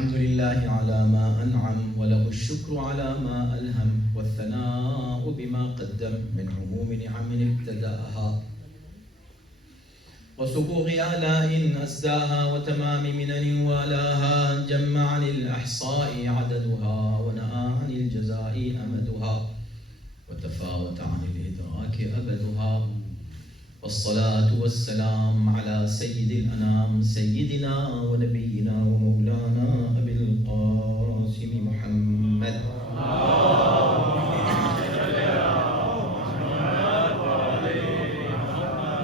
الحمد لله على ما أنعم وله الشكر على ما ألهم والثناء بما قدم من عموم نعم ابتدأها وسبوغ آلاء أسداها وتمام منن والاها جم عن الأحصاء عددها ونأى عن الجزاء أمدها وتفاوت عن الإدراك أبدها والصلاة والسلام على سيد الأنام سيدنا ونبينا ومولانا أبي القاسم محمد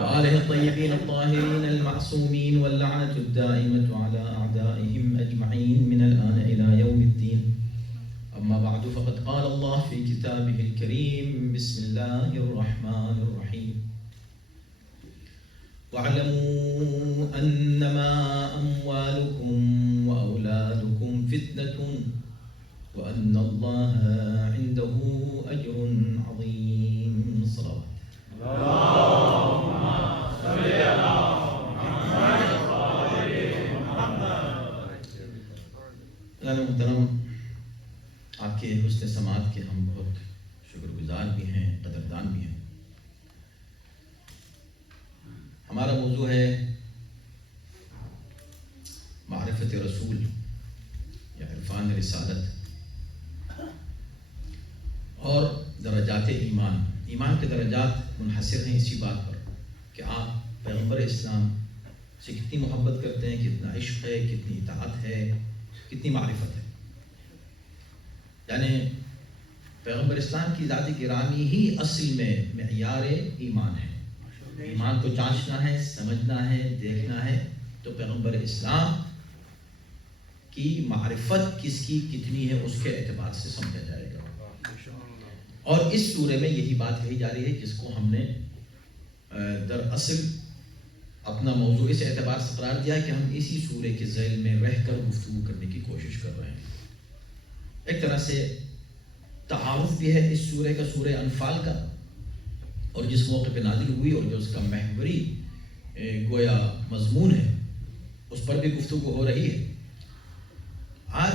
وآله الطيبين الطاهرين المعصومين واللعنة الدائمة على أعدائهم أجمعين من الآن إلى يوم الدين. أما بعد فقد قال الله في كتابه الكريم بسم الله الرحمن الرحيم واعلموا أنما أموالكم وأولادكم فتنة وأن الله عنده أجر عظيم. صلوات اللهم صل على محمد. آپ کے حسن سماعت کے ہم بہت شکر گزار بھی ہیں، قدردان بھی ہیں. ہمارا موضوع ہے معرفت رسول یا عرفان رسالت اور درجات ایمان. ایمان کے درجات منحصر ہیں اسی بات پر کہ آپ پیغمبر اسلام سے کتنی محبت کرتے ہیں، کتنا عشق ہے، کتنی اطاعت ہے، کتنی معرفت ہے. یعنی پیغمبر اسلام کی ذات گرامی ہی اصل میں معیار ایمان ہے. ایمان کو جانچنا ہے، سمجھنا ہے، دیکھنا ہے تو پیغمبر اسلام کی معرفت کس کی کتنی ہے اس کے اعتبار سے سمجھا جائے گا. اور اس سورے میں یہی بات کہی جا رہی ہے جس کو ہم نے دراصل اپنا موضوع اس اعتبار سے قرار دیا کہ ہم اسی سورے کے ذیل میں رہ کر گفتگو کرنے کی کوشش کر رہے ہیں. ایک طرح سے تعارف بھی ہے اس سورے کا، سورہ انفال کا، اور جس موقع پہ نازل ہوئی اور جو اس کا محوری گویا مضمون ہے اس پر بھی گفتگو ہو رہی ہے. آج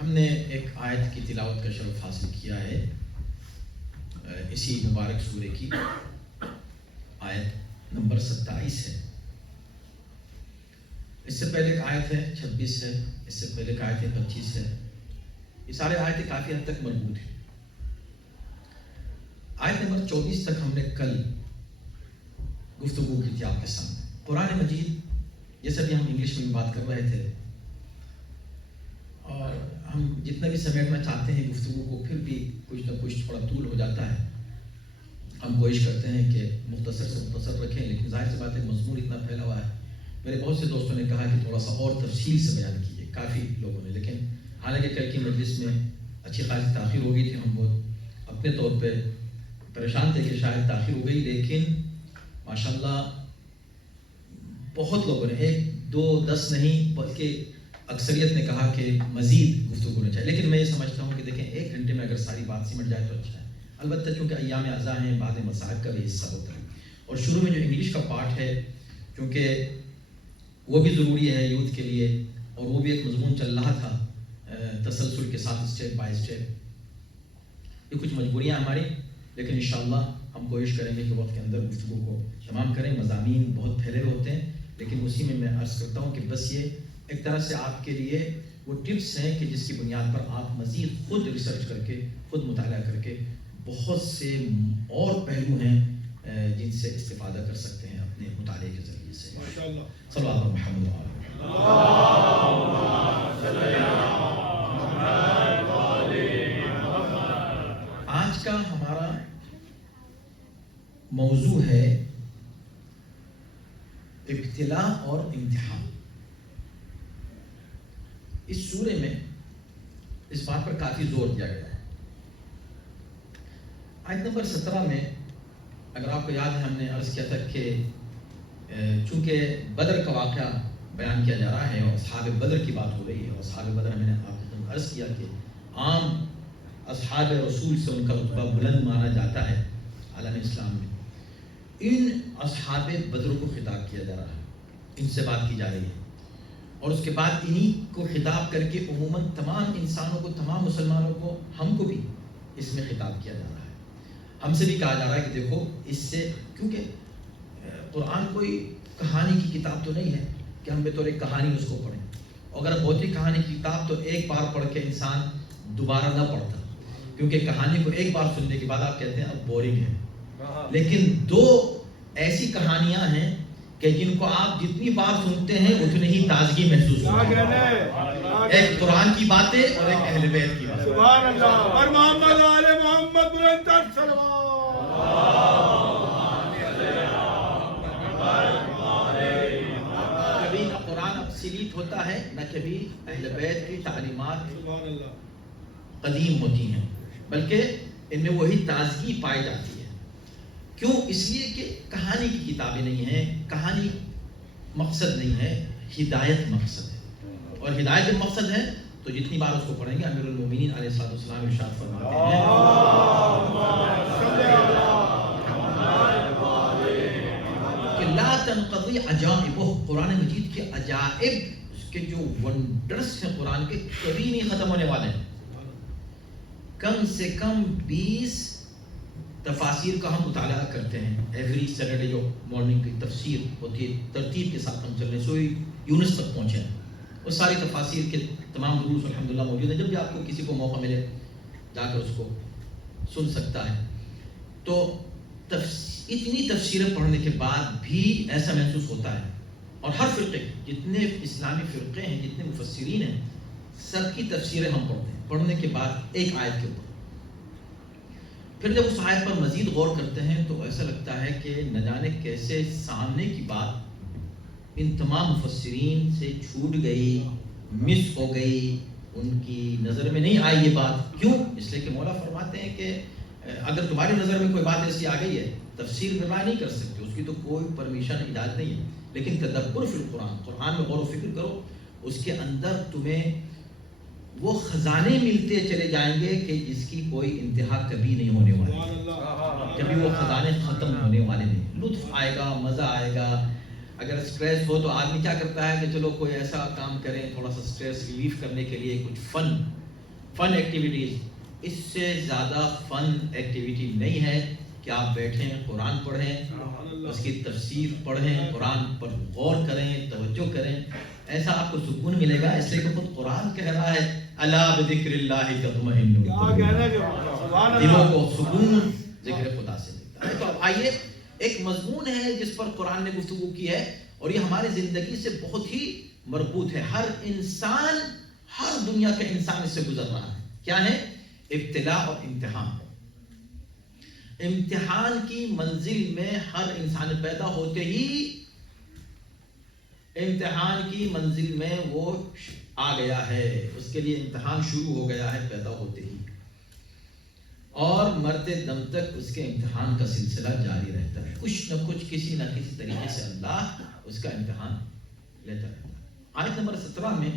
ہم نے ایک آیت کی تلاوت کا شرف حاصل کیا ہے اسی مبارک سورے کی. آیت نمبر 27 ہے. اس سے پہلے ایک آیت ہے 26 ہے، اس سے پہلے ایک آیت ہے 25 ہے. یہ سارے آیتیں کافی حد تک مربوط ہیں. آیت نمبر 24 تک ہم نے کل گفتگو کی تھی آپ کے سامنے. قرآن مجید جیسا بھی ہم انگلش میں بات کر رہے تھے اور ہم جتنا بھی سمیٹنا چاہتے ہیں گفتگو کو پھر بھی کچھ نہ کچھ تھوڑا طول ہو جاتا ہے. ہم کوشش کرتے ہیں کہ مختصر سے مختصر رکھیں، لیکن ظاہر سی بات ہے مضمون اتنا پھیلا ہوا ہے. میرے بہت سے دوستوں نے کہا کہ تھوڑا سا اور تفصیل سے بیان کیجیے، کافی لوگوں نے، لیکن حالانکہ کل کی مجلس میں اچھی خاصی تاخیر ہو گئی تھی. ہم بہت اپنے طور پہ پریشان تھے کہ شاید تاخیر ہو گئی، لیکن ماشاءاللہ بہت لوگوں نے 1 2 10 نہیں بلکہ اکثریت نے کہا کہ مزید گفتگو ہونا چاہیے. لیکن میں یہ سمجھتا ہوں کہ دیکھیں 1 گھنٹے میں اگر ساری بات سمجھ جائے تو اچھا ہے. البتہ چونکہ ایام اعضاء ہیں، بعض مسائل کا بھی حصہ ہوتا ہے، اور شروع میں جو انگلش کا پارٹ ہے کیونکہ وہ بھی ضروری ہے یوتھ کے لیے، اور وہ بھی ایک مضمون چل رہا تھا تسلسل کے ساتھ، اسٹیپ بائی اسٹیپ. یہ کچھ مجبوریاں ہماری، لیکن انشاءاللہ ہم کوشش کریں گے کہ وقت کے اندر گفتگو کو تمام کریں. مضامین بہت پھیلے ہوئے ہوتے ہیں، لیکن اسی میں عرض کرتا ہوں کہ بس یہ ایک طرح سے آپ کے لیے وہ ٹپس ہیں کہ جس کی بنیاد پر آپ مزید خود ریسرچ کر کے، خود مطالعہ کر کے بہت سے اور پہلو ہیں جن سے استفادہ کر سکتے ہیں اپنے مطالعے کے ذریعے سے. صلی اللہ محمد آج کا ہمارا موضوع ہے ابتلاء اور امتحان. اس سورے میں اس بات پر کافی زور دیا گیا ہے. آیت نمبر 17 میں اگر آپ کو یاد ہے ہم نے عرض کیا تھا کہ چونکہ بدر کا واقعہ بیان کیا جا رہا ہے اور اصحاب بدر کی بات ہو رہی ہے، اور اصحاب بدر ہم نے آپ کو عرض کیا کہ عام اصحاب رسول سے ان کا رتبہ بلند مانا جاتا ہے عالم اسلام میں. ان اصحاب بدر کو خطاب کیا جا رہا ہے، ان سے بات کی جا رہی ہے. اور اس کے بعد انہی کو خطاب کر کے عموماً تمام انسانوں کو، تمام مسلمانوں کو، ہم کو بھی اس میں خطاب کیا جا رہا ہے. ہم سے بھی کہا جا رہا ہے کہ دیکھو اس سے، کیونکہ قرآن کوئی کہانی کی کتاب تو نہیں ہے کہ ہم بطور ایک کہانی اس کو پڑھیں. اگر ہوتی کہانی کی کتاب تو ایک بار پڑھ کے انسان دوبارہ نہ پڑھتا، کیونکہ کہانی کو ایک بار سننے کے بعد آپ کہتے ہیں اب بورنگ ہے. لیکن دو ایسی کہانیاں ہیں کہ جن کو آپ جتنی بار سنتے ہیں اتنی ہی تازگی محسوس ہوتی ہے. ایک قرآن کی باتیں اور ایک اہل بیت کی باتیں. سبحان اللہ. اور محمد آل محمد بلند صلوات. کبھی نہ قرآن ابسلیٹ ہوتا ہے، نہ کبھی اہل بیت کی تعلیمات قدیم ہوتی ہیں، بلکہ ان میں وہی تازگی پائی جاتی ہے. کیوں؟ اس لیے کہ کہانی کی کتابیں نہیں ہیں. کہانی مقصد نہیں ہے، ہدایت مقصد ہے. اور ہدایت جب مقصد ہے تو جتنی بار اس کو پڑھیں گے، امیر المومنین علیہ الصلوۃ والسلام ارشاد فرماتے ہیں کہ لا تنقضی عجائبہ، قرآن مجید کے عجائب، اس کے جو ونڈرس ہیں قرآن کے، کبھی نہیں ختم ہونے والے ہیں. کم سے کم 20 تفاسیر کا ہم مطالعہ کرتے ہیں. ایوری سیٹرڈے جو مارننگ کی تفسیر ہوتی ہے، ترتیب کے ساتھ ہم چل رہے ہیں، سوئی یونس تک پہنچے ہیں. وہ ساری تفاسیر کے تمام دروس الحمدللہ موجود ہیں. جب بھی آپ کو کسی کو موقع ملے جا کر اس کو سن سکتا ہے. تو اتنی تفسیریں پڑھنے کے بعد بھی ایسا محسوس ہوتا ہے. اور ہر فرقے، جتنے اسلامی فرقے ہیں، جتنے مفسرین ہیں، سب کی تفسیریں ہم پڑھتے ہیں. پڑھنے کے بعد ایک آیت کے اوپر پھر جب اس آیت پر مزید غور کرتے ہیں تو ایسا لگتا ہے کہ نہ جانے کیسے سامنے کی بات ان تمام مفسرین سے چھوٹ گئی، مس ہو گئی، ان کی نظر میں نہیں آئی یہ بات. کیوں؟ اس لیے کہ مولا فرماتے ہیں کہ اگر تمہاری نظر میں کوئی بات ایسی آ گئی ہے، تفسیر میں رائے نہیں کر سکتے، اس کی تو کوئی پرمیشن اجازت نہیں ہے. لیکن تدبر فی القرآن، قرآن میں غور و فکر کرو، اس کے اندر تمہیں وہ خزانے ملتے چلے جائیں گے کہ جس کی کوئی انتہا کبھی نہیں ہونے والی. کبھی وہ خزانے ختم ہونے والے نہیں. لطف آئے گا، مزہ آئے گا. اگر سٹریس ہو تو آدمی کیا کرتا ہے کہ چلو کوئی ایسا کام کریں تھوڑا سا سٹریس ریلیف کرنے کے لیے، کچھ فن ایکٹیویٹیز. اس سے زیادہ فن ایکٹیویٹی نہیں ہے کہ آپ بیٹھیں، قرآن پڑھیں، اس کی تفسیر پڑھیں، قرآن پر غور کریں، توجہ کریں. ایسا آپ کو سکون ملے گا. اس لیے کہ خود قرآن کہہ رہا ہے الا بذکر اللہ تطمئن القلوب، دلوں کو سکون ذکر خدا سے ملتا ہے. تو اب آئیے، ایک مضمون ہے جس پر قرآن نے گفتگو کی ہے اور یہ ہماری زندگی سے بہت ہی مربوط ہے. ہر انسان، ہر دنیا کا انسان اس سے گزر رہا ہے. کیا ہے؟ ابتلاء اور امتحان. امتحان کی منزل میں ہر انسان پیدا ہوتے ہی امتحان کی منزل میں وہ آ گیا ہے. اس کے لیے امتحان شروع ہو گیا ہے پیدا ہوتے ہی، اور مرتے دم تک اس کے امتحان کا سلسلہ جاری رہتا ہے. کچھ نہ کچھ، کسی نہ کسی طریقے سے اللہ اس کا امتحان لیتا رہتا ہے. آیت نمبر 17 میں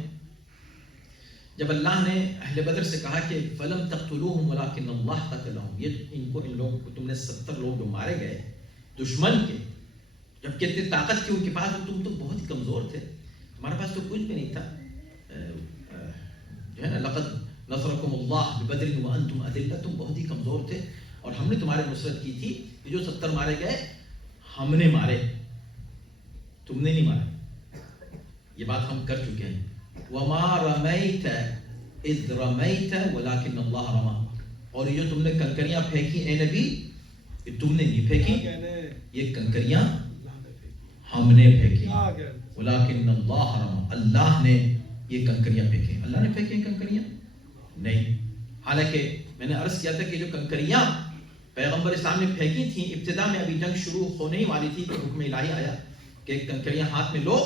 جب اللہ نے اہل بدر سے کہا کہ فَلَمْ تَقْتُلُوهُمْ وَلَكِنَّ اللَّهَ قَتَلَهُمْ، یہ ان لوگوں کو تم نے 70 لوگ جو مارے گئے دشمن کے، جب کہتے طاقت تھی ان کے پاس، تم تو بہت ہی کمزور تھے، تمہارے پاس تو کچھ بھی نہیں تھا، جو ہے نا، لقد نصرکم اللہ ببدر وانتم اذلہ، تم بہت ہی کمزور تھے اور ہم نے تمہاری نصرت کی تھی. یہ جو 70 مارے گئے ہم نے مارے، تم نے نہیں مارے. یہ بات ہم کر چکے ہیں. وما رمیت اذ رمیت ولکن اللہ رمی، اور یہ جو تم نے کنکریاں پھینکی اے نبی، یہ تم نے نہیں پھینکی، یہ کنکریاں ہم نے پھینکی. ولیکن اللہ رمی، اللہ نے یہ کنکریاں پھینکی. اللہ نے پھینکی کنکریاں نہیں. حالانکہ میں نے عرض کیا تھا کہ جو کنکریاں پیغمبر اسلام نے پھینکی تھیں، ابتدا میں ابھی جنگ شروع ہونے ہی والی تھی کہ حکم الہی آیا کہ ایک کنکریاں ہاتھ میں لو،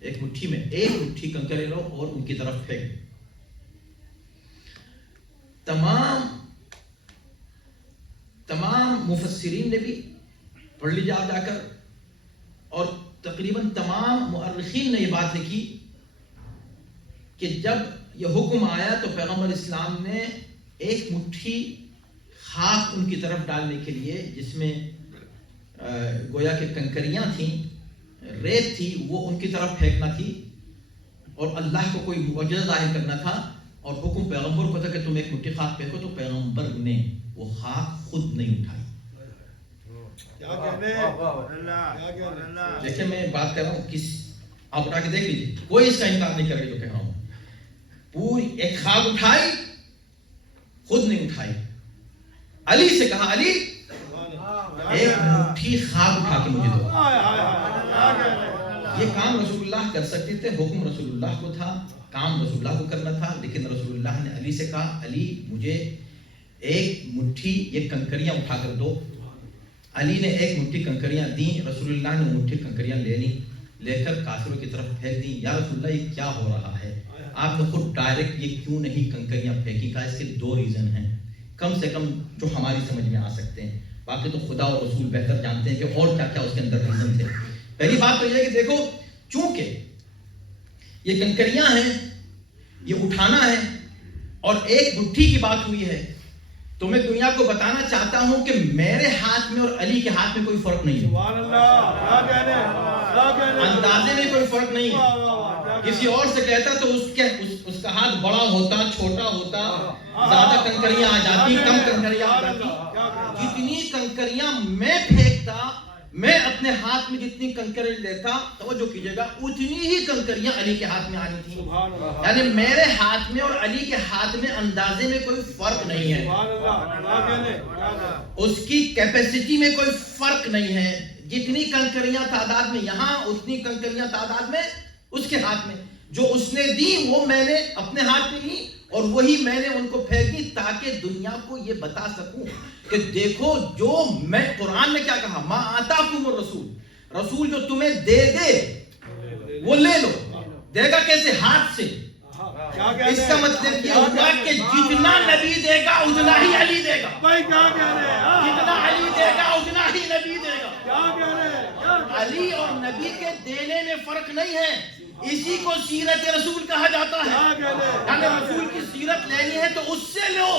ایک مٹھی میں ایک مٹھی کنکریں لو اور ان کی طرف پھینک. تمام مفسرین نے بھی پڑھ لیجیے آپ جا کر، اور تقریباً تمام مؤرخین نے یہ بات لکھی کہ جب یہ حکم آیا تو پیغمبر اسلام نے ایک مٹھی خاک ان کی طرف ڈالنے کے لیے، جس میں گویا کہ کنکریاں تھیں، ریت تھی، وہ ان کی طرف پھینکنا تھی، اور اللہ کو کوئی معجزہ ظاہر کرنا تھا اور حکم پیغمبر کو تھا کہ تم ایک مٹھی خاک پھینکو، تو پیغمبر نے وہ خاک خود نہیں اٹھائی. دیکھیں میں بات کر رہا ہوں کس، آپ اٹھا کے دیکھ لیجیے، کوئی اس کا انکار نہیں کرے جو کہہ رہا ہوں. پوری ایک خاک اٹھائی، خود نہیں اٹھائی. علی سے کہا علی ایک مٹھی خاک اٹھا کے مجھے دو. یہ کام رسول اللہ کر سکتے تھے، حکم رسول اللہ کو تھا، کام رسول اللہ کو کرنا تھا، لیکن رسول اللہ نے علی سے کہا علی مجھے ایک مٹھی یہ کنکریاں اٹھا کر دو. علی نے ایک مٹھی کنکریاں دیں، رسول اللہ نے مٹھی کنکریاں لے لی، لے کر کافروں کی طرف پھینک دیں. یا رسول اللہ یہ کیا ہو رہا ہے؟ آپ نے خود ڈائریکٹ یہ کیوں نہیں کنکریاں پھینکی؟ کہا اس کے دو ریزن ہیں کم سے کم جو ہماری سمجھ میں آ سکتے ہیں، باقی تو خدا اور رسول بہتر جانتے ہیں کہ اور کیا کیا اس کے اندر ریزن تھے. پہلی بات تو یہ ہے کہ دیکھو چونکہ یہ کنکریاں ہیں، یہ اٹھانا ہے اور ایک مٹھی کی بات ہوئی ہے، تو میں دنیا کو بتانا چاہتا ہوں کہ میرے ہاتھ میں اور علی کے ہاتھ میں کوئی فرق نہیں ہے. سبحان اللہ، کیا کہنے، اندازے میں کوئی فرق نہیں ہے. کسی اور سے کہتا تو اس کا ہاتھ بڑا ہوتا، چھوٹا ہوتا، زیادہ کنکریاں آ جاتی، کم کنکریاں آ جاتی. جتنی کنکریاں میں پھینکتا، میں اپنے ہاتھ میں جتنی کنکریاں لیتا، توجہ کیجئے گا، اتنی ہی کنکریاں علی کے ہاتھ میں آنی تھی. یعنی میرے ہاتھ میں اور علی کے ہاتھ میں اندازے میں کوئی فرق نہیں ہے، اس کی کیپیسٹی میں کوئی فرق نہیں ہے. جتنی کنکریاں تعداد میں یہاں، اتنی کنکریاں تعداد میں اس کے ہاتھ میں. جو اس نے دی وہ میں نے اپنے ہاتھ میں لی اور وہی میں نے ان کو پھینک دی، تاکہ دنیا کو یہ بتا سکوں کہ دیکھو جو میں، قرآن نے کیا کہا، ما آتاکم الرسول، رسول جو تمہیں دے دے وہ لے لو. دے گا کیسے؟ ہاتھ سے. اس کا مطلب یہ ہوگا کہ جتنا نبی دے گا اتنا ہی علی دے گا، جتنا علی دے گا اتنا ہی نبی دے گا. علی اور نبی کے دینے میں فرق نہیں ہے، اسی کو سیرت رسول کہا جاتا ہے. یعنی رسول کی سیرت لینی ہے تو اس سے لو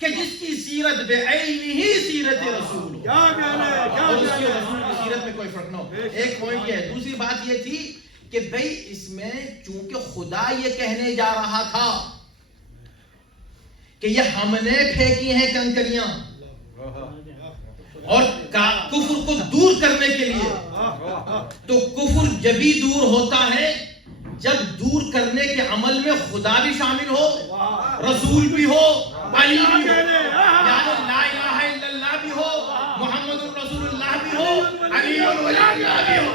کہ جس کی سیرت بعینہ سیرت رسول ہو، اور اس کی رسول کی سیرت میں کوئی فرق نہ ہو. ایک پوائنٹ یہ ہے. دوسری بات یہ تھی کہ بھئی اس میں چونکہ خدا یہ کہنے جا رہا تھا کہ یہ ہم نے پھینکی ہیں کنکریاں، اور کفر کو دور کرنے کے لیے، تو کفر جبھی دور ہوتا ہے جب دور کرنے کے عمل میں خدا بھی شامل ہو، رسول بھی ہو، علی بھی ہو، یعنی لا الہ الا اللہ بھی ہو، محمد رسول اللہ بھی ہو، علی ولی اللہ بھی ہو.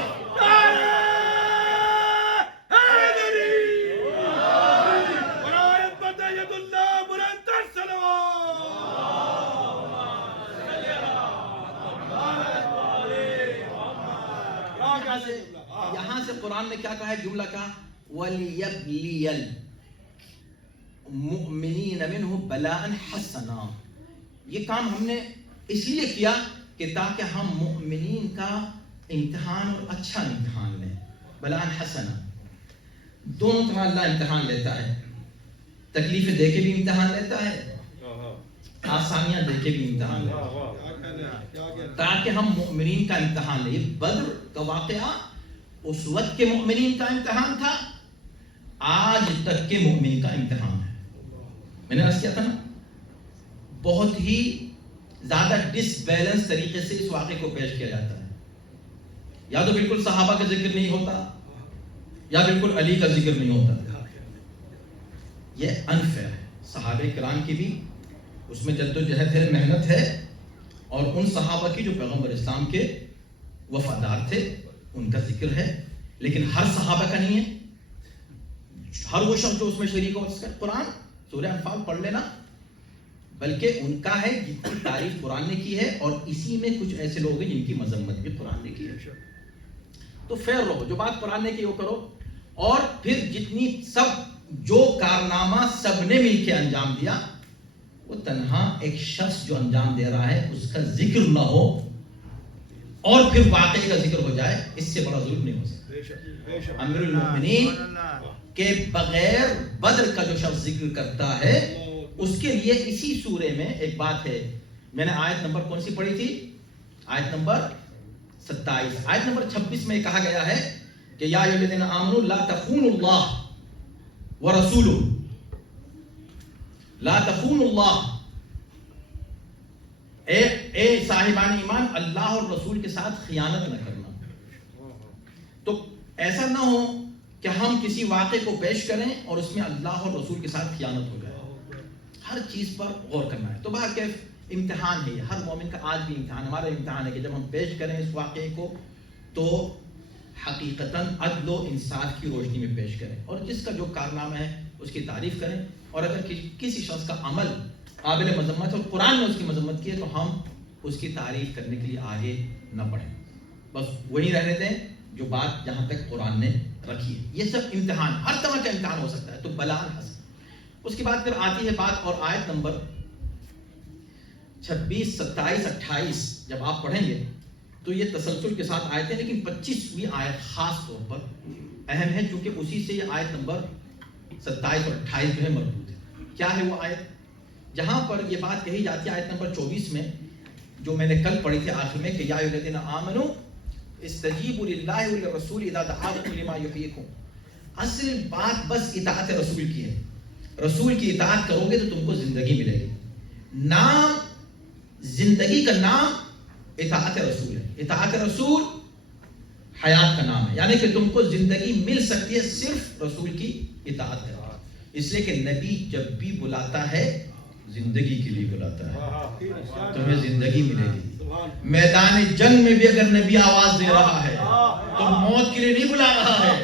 یہاں سے قرآن نے کیا کہا ہے؟ جملہ کہا وَلِيَبْلِيَ الْمُؤْمِنِينَ مِنْهُ بَلَاءً حَسَنًا. یہ کام ہم نے اس لیے کیا کہ تاکہ ہم مؤمنین کا امتحان اور اچھا امتحان لیں. بلاءً حسنا، دونوں طرح اللہ امتحان لیتا ہے. تکلیفیں دے کے بھی امتحان لیتا ہے، آسانیاں دے کے بھی امتحان لیتا ہے، تاکہ ہم مؤمنین کا امتحان لیں. بدر کا واقعہ اس وقت کے مؤمنین کا امتحان تھا، آج تک کے مؤمنین کا امتحان ہے. میں نے عرض کیا تھا نا، بہت ہی زیادہ ڈس بیلنس طریقے سے اس واقعے کو پیش کیا جاتا ہے. یا تو بالکل صحابہ کا ذکر نہیں ہوتا، یا بالکل علی کا ذکر نہیں ہوتا. یہ انفیئر ہے. صحابہ کرام کی بھی اس میں جدوجہد ہے، محنت ہے، اور ان صحابہ کی جو پیغمبر اسلام کے وفادار تھے ان کا ذکر ہے، لیکن ہر صحابہ کا نہیں ہے. ہر وہ شخص جو اس میں شریک ہو، اس کا قرآن سورہ انفال پڑھ لینا، بلکہ ان کا ہے جن کی تعریف قرآن نے کی ہے، اور اسی میں کچھ ایسے لوگ ہیں جن کی مذمت بھی قرآن نے کی ہے. تو فیر رہو، جو بات قرآن نے کی وہ کرو، اور پھر جتنی سب جو کارنامہ سب نے مل کے انجام دیا، وہ تنہا ایک شخص جو انجام دے رہا ہے اس کا ذکر نہ ہو اور پھر واقعے کا ذکر ہو جائے، اس سے بڑا ظلم نہیں ہو سکتا. امیر المؤمنین کے بغیر بدر کا جو شخص ذکر کرتا ہے اس کے لیے اسی سورے میں ایک بات ہے. میں نے آیت نمبر کون سی پڑھی تھی؟ آیت نمبر 27. آیت نمبر 26 میں کہا گیا ہے کہ یا ایھا الذین آمنوا لا تخونوا اللہ ورسولہ لا تخونوا اللہ، اے صاحبان ایمان اللہ اور رسول کے ساتھ خیانت نہ کرنا۔ تو ایسا نہ ہو کہ ہم کسی واقعے کو پیش کریں اور اس میں اللہ اور رسول کے ساتھ خیانت ہو جائے۔ ہر چیز پر غور کرنا ہے۔ تو بہرکیف امتحان ہے، ہر مومن کا آج بھی امتحان، ہمارا امتحان ہے کہ جب ہم پیش کریں اس واقعے کو تو حقیقتاً عدل و انصاف کی روشنی میں پیش کریں، اور جس کا جو کارنامہ ہے اس کی تعریف کریں، اور اگر کسی شخص کا عمل قابل مذمت ہے اور قرآن نے اس کی مذمت کی ہے تو ہم اس کی تعریف کرنے کے لیے آگے نہ بڑھیں، بس وہی رہنے دیں جو بات جہاں تک قرآن نے رکھی ہے۔ یہ سب امتحان، ہر طرح کا امتحان ہو سکتا ہے، تو بلان حسن۔ اس کے بعد پھر آتی ہے بات، اور آیت نمبر 26، 27، 28 جب آپ پڑھیں گے تو یہ تسلسل کے ساتھ آیتیں، لیکن 25ویں آیت خاص طور پر اہم ہے چونکہ اسی سے یہ آیت نمبر 27 اور 28 جو ہے مربوط ہے۔ کیا ہے وہ آیت؟ جہاں پر یہ بات کہی جاتی ہے آیت نمبر 24 میں، جو میں نے کل پڑھی تھی آخر میں، کہ یا ایھا الذین آمنوا استجیبوا للہ وللرسول اذا دعاکم لما یحییکم۔ اصل بات بس اطاعت رسول کی ہے، رسول کی اطاعت کرو گے تو تم کو زندگی ملے گی۔ نام، زندگی کا نام اطاعت رسول ہے، اطاعت رسول حیات کا نام ہے، یعنی کہ تم کو زندگی مل سکتی ہے صرف رسول کی اطاعت ہے۔ اس لیے کہ نبی جب بھی بلاتا ہے زندگی کے لیے بلاتا ہے، تمہیں زندگی ملے گی۔ میدان جنگ میں بھی اگر نبی آواز دے رہا ہے تو موت کے لیے نہیں بلا رہا ہے،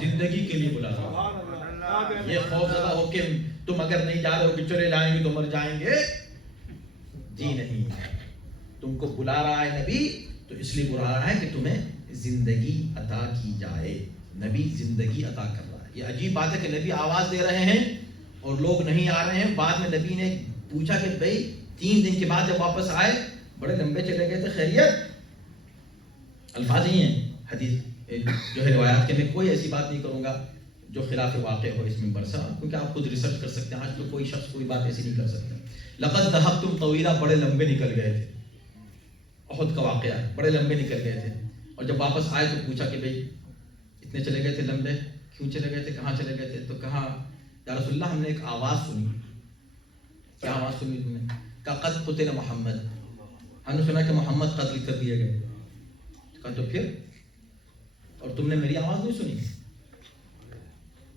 زندگی کے لیے بلا رہا ہے۔ یہ خوف زدہ ہو کہ تم اگر نہیں جا رہے ہو کہ چلے جائیں گے تو مر جائیں گے، جی نہیں، تم کو بلا رہا ہے نبی تو اس لیے بلا رہا ہے کہ تمہیں زندگی عطا کی جائے۔ نبی زندگی عطا کر رہا ہے۔ یہ عجیب بات ہے کہ نبی آواز دے رہے ہیں اور لوگ نہیں آ رہے ہیں۔ بعد میں نبی نے پوچھا کہ بھئی 3 دن کے بعد جب واپس آئے بڑے لمبے چلے گئے تھے، خیریت؟ الفاظ ہی ہیں حدیث جو ہے روایات کے، میں کوئی ایسی بات نہیں کروں گا جو خلاف واقع ہو اس منبر سے، کیونکہ آپ خود ریسرچ کر سکتے ہیں، آج تو کوئی شخص کوئی بات ایسی نہیں کر سکتا۔ لقد ذهبتم طویلا، بڑے لمبے نکل گئے تھے، احد کا واقعہ ہے، بڑے لمبے نکل گئے تھے، اور جب واپس آئے تو پوچھا کہ بھئی اتنے چلے گئے تھے لمبے، کیوں چلے گئے تھے، کہاں چلے گئے تھے؟ تو کہا یا رسول اللہ ہم نے ایک آواز سنی۔ کیا آواز سنی تم نے؟ کہا قد قتل محمد، ہم نے سنا کہ محمد قتل کر دیے گئے۔ کہا تو پھر؟ اور تم نے میری آواز نہیں سنی؟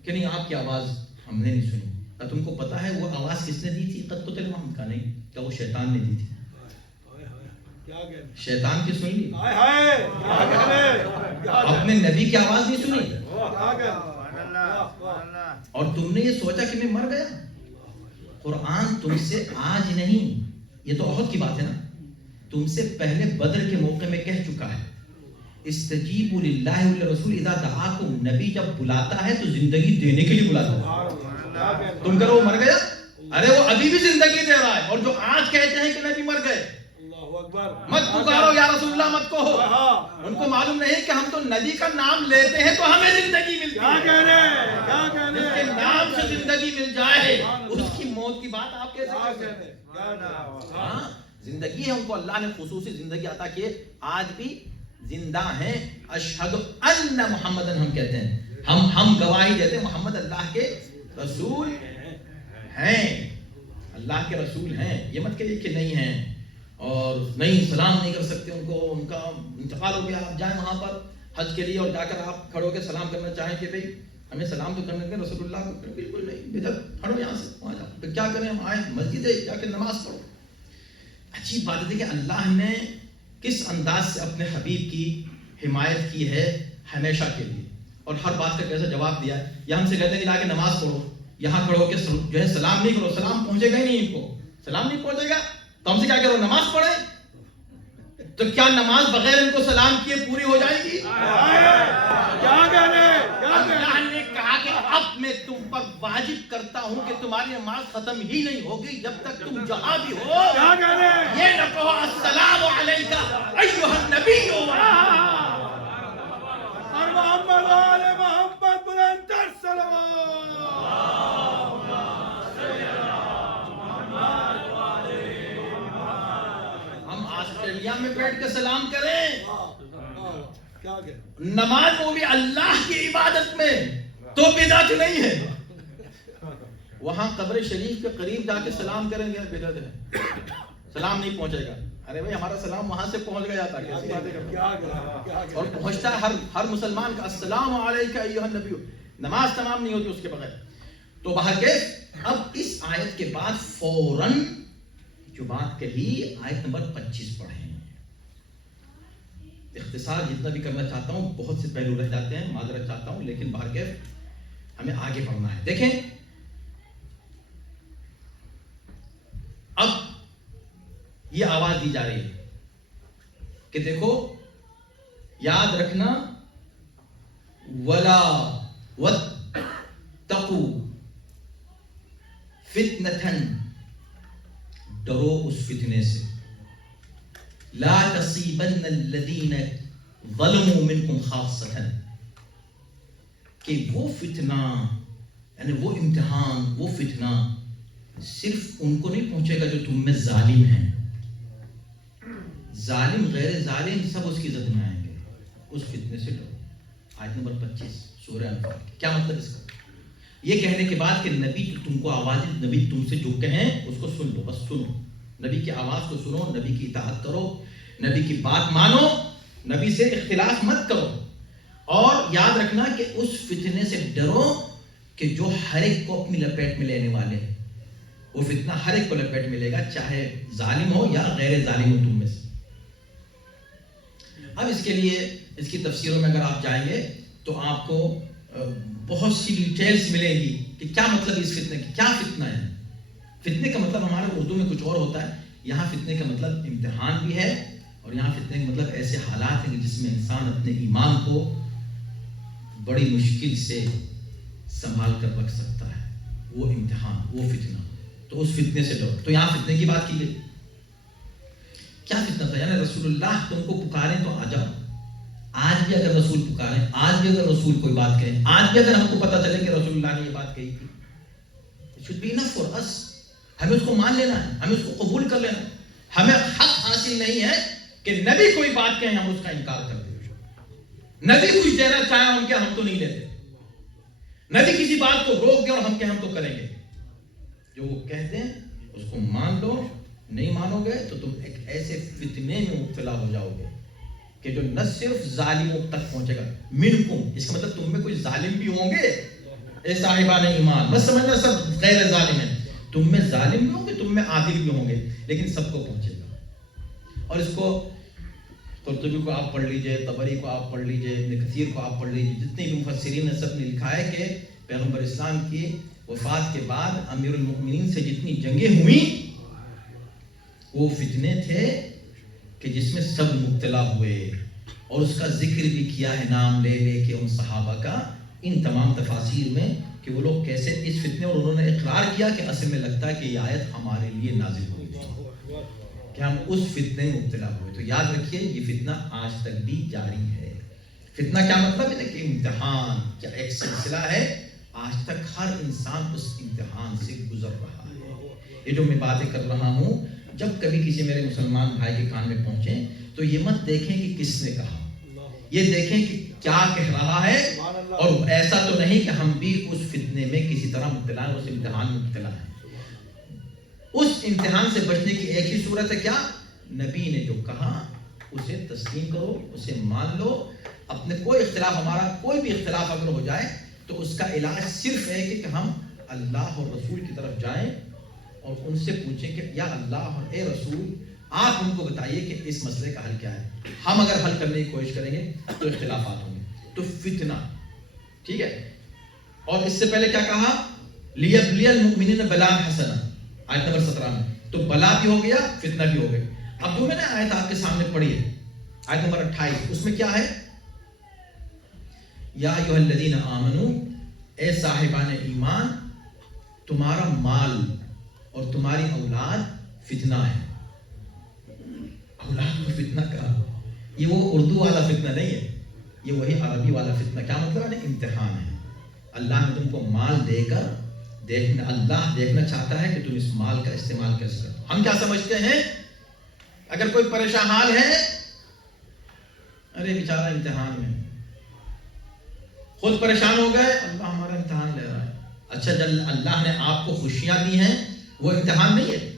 کہ نہیں آپ کی آواز ہم نے نہیں سنی۔ کہا تم کو پتا ہے وہ آواز کس نے دی تھی قد قتل محمد؟ کا نہیں، کہ وہ شیطان نے دی تھی۔ شیطان کی سن لی، اپنے نبی کی آواز نہیں سنی، اور تم نے یہ سوچا کہ میں مر گیا۔ قرآن تم سے آج نہیں، یہ تو احد کی بات ہے نا، تم سے پہلے بدر کے موقع میں کہہ چکا ہے استجیبوا للہ وللرسول اذا دعاکم۔ نبی جب بلاتا ہے تو زندگی دینے کے لیے بلاتا ہے۔ تم کرو وہ مر گیا، ارے وہ ابھی بھی زندگی دے رہا ہے، اور جو آج کہتے ہیں کہ نبی مر گئے مت پکارو یا رسول اللہ مت کہو، ان کو معلوم نہیں کہ ہم تو نبی کا نام لیتے ہیں تو ہمیں زندگی ملتی ہے۔ جس کے نام سے زندگی مل جائے اس کی موت کی بات آپ کیسے کر سکتے ہیں؟ ہاں زندگی ہے، ان کو اللہ نے خصوصی زندگی عطا کی ہے، آج بھی زندہ ہیں۔ اشہد ان محمدن ہم کہتے ہیں، ہم گواہی دیتے ہیں محمد اللہ کے رسول ہیں، اللہ کے رسول ہیں۔ یہ مت کہیے کہ نہیں ہیں اور نہیں سلام نہیں کر سکتے، ان کو ان کا انتقال ہو گیا، آپ جائیں وہاں پر حج کے لیے اور جا کر آپ کھڑو کے سلام کرنا چاہیں کہ بھئی ہمیں سلام تو کرنے دیں رسول اللہ کو، بالکل نہیں، ادھر کھڑو یہاں سے وہاں جاؤ، پھر کیا کریں ہم آئیں مسجد ہے جا کے نماز پڑھو۔ اچھی بات ہے کہ اللہ نے کس انداز سے اپنے حبیب کی حمایت کی ہے ہمیشہ کے لیے، اور ہر بات کا کیسا جواب دیا ہے۔ یہ ہم سے کہتے ہیں کہ جا کے نماز پڑھو، یہاں کھڑو کے جو ہے سلام نہیں کرو، سلام پہنچے گا ہی نہیں، ان کو سلام نہیں پہنچے گا تو ہم سے کیا کرو نماز پڑھیں؟ تو کیا نماز بغیر ان کو سلام کیے پوری ہو جائے گی؟ اللہ نے کہا کہ اب میں تم پر واجب کرتا ہوں کہ تمہاری نماز ختم ہی نہیں ہوگی جب تک تم جہاں بھی ہو یہ نہ کہو السلام علیکہ ایھا النبی اور محمد آل محمد بلند تر صلوات۔ آسٹریلیا میں بیٹھ کے سلام کریں، نماز وہ بھی اللہ کی عبادت میں تو بدعت نہیں ہے۔ وہاں قبر شریف کے قریب جا کے سلام کریں گے بدعت ہے، سلام نہیں پہنچے گا. ارے بھائی ہمارا سلام وہاں سے پہنچ گیا تھا، کیسی باتیں کرتے ہیں؟ اور پہنچتا ہے ہر مسلمان کا السلام علیکہ ایھا النبی. نماز تمام نہیں ہوتی اس کے بغیر. تو بہرکیف اب اس آیت کے بعد فوراً جو بات کہی آیت نمبر 25 پڑھیں. اختصار جتنا بھی کرنا چاہتا ہوں، بہت سے پہلو رہ جاتے ہیں، معذرت چاہتا ہوں، لیکن بہرکیف ہمیں آگے بڑھنا ہے. دیکھیں اب یہ آواز دی جا رہی ہے کہ دیکھو یاد رکھنا، ولا واتقوا فتنة، ڈرو اس فتنے سے، لا تصیبن الذین ظلموا منکم خاصۃ، کہ وہ فتنہ یعنی وہ امتحان، وہ فتنہ صرف ان کو نہیں پہنچے گا جو تم میں ظالم ہیں. ظالم غیر ظالم سب اس کی زد میں آئیں گے. اس فتنے سے ڈرو. آیت نمبر 25 سورہ انفال. کیا مطلب اس کا؟ یہ کہنے کے بعد کہ نبی تم کو آواز، نبی تم سے جو کہیں اس کو سن لو، بس سنو، نبی کی آواز کو سنو، نبی کی اطاعت کرو، نبی کی بات مانو، نبی سے اختلاف مت کرو، اور یاد رکھنا کہ اس فتنے سے ڈرو کہ جو ہر ایک کو اپنی لپیٹ میں لینے والے ہیں. وہ فتنہ ہر ایک کو لپیٹ میں لے گا، چاہے ظالم ہو یا غیر ظالم ہو تم میں سے. اب اس کے لیے اس کی تفسیروں میں اگر آپ جائیں گے تو آپ کو بہت سی ڈیٹیلز ملیں گی کہ کیا مطلب اس فتنے کی، کیا فتنہ ہے. فتنے کا مطلب ہمارے اردو میں کچھ اور ہوتا ہے، یہاں فتنے کا مطلب امتحان بھی ہے، اور یہاں فتنے کا مطلب ایسے حالات ہیں جس میں انسان اپنے ایمان کو بڑی مشکل سے سنبھال کر رکھ سکتا ہے. وہ امتحان، وہ فتنہ. تو اس فتنے سے ڈرو. تو یہاں فتنے کی بات کی گئی. کیا فتنہ تھا؟ یعنی رسول اللہ تم کو پکاریں تو آ جاؤ. آج بھی اگر رسول پکاریں، آج بھی اگر رسول کوئی بات کہیں، آج بھی اگر ہم کو پتہ چلے کہ رسول اللہ نے یہ بات کہی تھی، it should be enough for us. ہمیں اس کو مان لینا ہے، ہمیں اس کو قبول کر لینا ہے. ہمیں حق حاصل نہیں ہے کہ نبی کوئی بات کہیں ہم اس کا انکار کر دیں. نبی کچھ دینا چاہے ہم کیا، ہم تو نہیں لیتے. نبی کسی بات کو روک دے اور ہم کیا، ہم تو کریں گے. جو وہ کہتے ہیں اس کو مان لو. نہیں مانو گے تو تم ایک ایسے فتنے میں مبتلا ہو جاؤ گے کہ جو نہ صرف ظالموں تک پہنچے گا. منکم، اس کا مطلب تم میں کوئی ظالم بھی ہوں گے. اے صاحبان ایمان مت سمجھنا سب غیر ظالم ہیں. تم میں ظالم بھی ہوں گے، تم میں عادل بھی ہوں گے، لیکن سب کو پہنچے گا. اور اس کو قرطبی کو آپ پڑھ لیجئے، طبری کو آپ پڑھ لیجئے، ابن کثیر کو آپ پڑھ لیجئے، جتنے بھی مفسرین نے سب نے لکھا ہے کہ پیغمبر اسلام کی وفات کے بعد امیر المؤمنین سے جتنی جنگیں ہوئیں وہ فتنے تھے کہ جس میں سب مبتلا ہوئے. اور اس کا ذکر بھی کیا ہے نام لے لے کے ان صحابہ کا ان تمام تفاسیر میں کہ وہ لوگ کیسے اس فتنے، اور انہوں نے اقرار کیا کہ اصل میں لگتا ہے کہ یہ آیت ہمارے لیے نازل ہوئی تھی کہ ہم اس فتنے میں مبتلا ہوئے. تو یاد رکھیے یہ فتنہ آج تک بھی جاری ہے. فتنہ کیا مطلب ہے کہ امتحان کیا ایک سلسلہ ہے. آج تک ہر انسان اس امتحان سے گزر رہا ہے. یہ جو میں باتیں کر رہا ہوں، جب کبھی کسی میرے مسلمان بھائی کے کان میں پہنچے تو یہ مت دیکھیں کہ کس نے کہا، یہ دیکھیں کہ کیا کہہ رہا ہے. اور ایسا تو نہیں کہ ہم بھی اس فتنے میں کسی طرح مبتلا ہیں، اس امتحان میں مبتلا ہیں. اس امتحان سے بچنے کی ایک ہی صورت ہے، کیا؟ نبی نے جو کہا اسے تسلیم کرو، اسے مان لو. اپنے کوئی اختلاف، ہمارا کوئی بھی اختلاف اگر ہو جائے تو اس کا علاج صرف ہے کہ ہم اللہ اور رسول کی طرف جائیں اور ان سے پوچھیں کہ یا اللہ اور اے رسول آپ ان کو بتائیے کہ اس مسئلے کا حل کیا ہے. ہم اگر حل کرنے کی کوشش کریں گے تو اختلافات ہوں گے. تو فتنہ ٹھیک ہے. اور اس سے پہلے کیا کہا؟ لیبلی المؤمنین بلاء حسنا، آیت نمبر 17 میں. تو بلا بھی ہو گیا، فتنہ بھی ہو گیا. اب جو میں نے آیت آپ کے سامنے پڑھی ہے، آیت نمبر 28، اس میں کیا ہے؟ یا ایھا الذین آمنو، اے صاحبان ایمان، تمہارا مال اور تمہاری اولاد فتنہ ہے. اولاد کو فتنہ کہا. یہ وہ اردو والا فتنہ نہیں ہے، یہ وہی عربی والا فتنہ. کیا مطلب ہے؟ امتحان ہے. اللہ نے تم کو مال دے کر اللہ دیکھنا چاہتا ہے کہ تم اس مال کا استعمال کیسے کرو. ہم کیا سمجھتے ہیں؟ اگر کوئی پریشان حال ہے، ارے بیچارہ امتحان میں، خود پریشان ہو گئے، اللہ ہمارا امتحان لے رہا ہے. اچھا جب اللہ نے آپ کو خوشیاں دی ہیں وہ امتحان نہیں ہے؟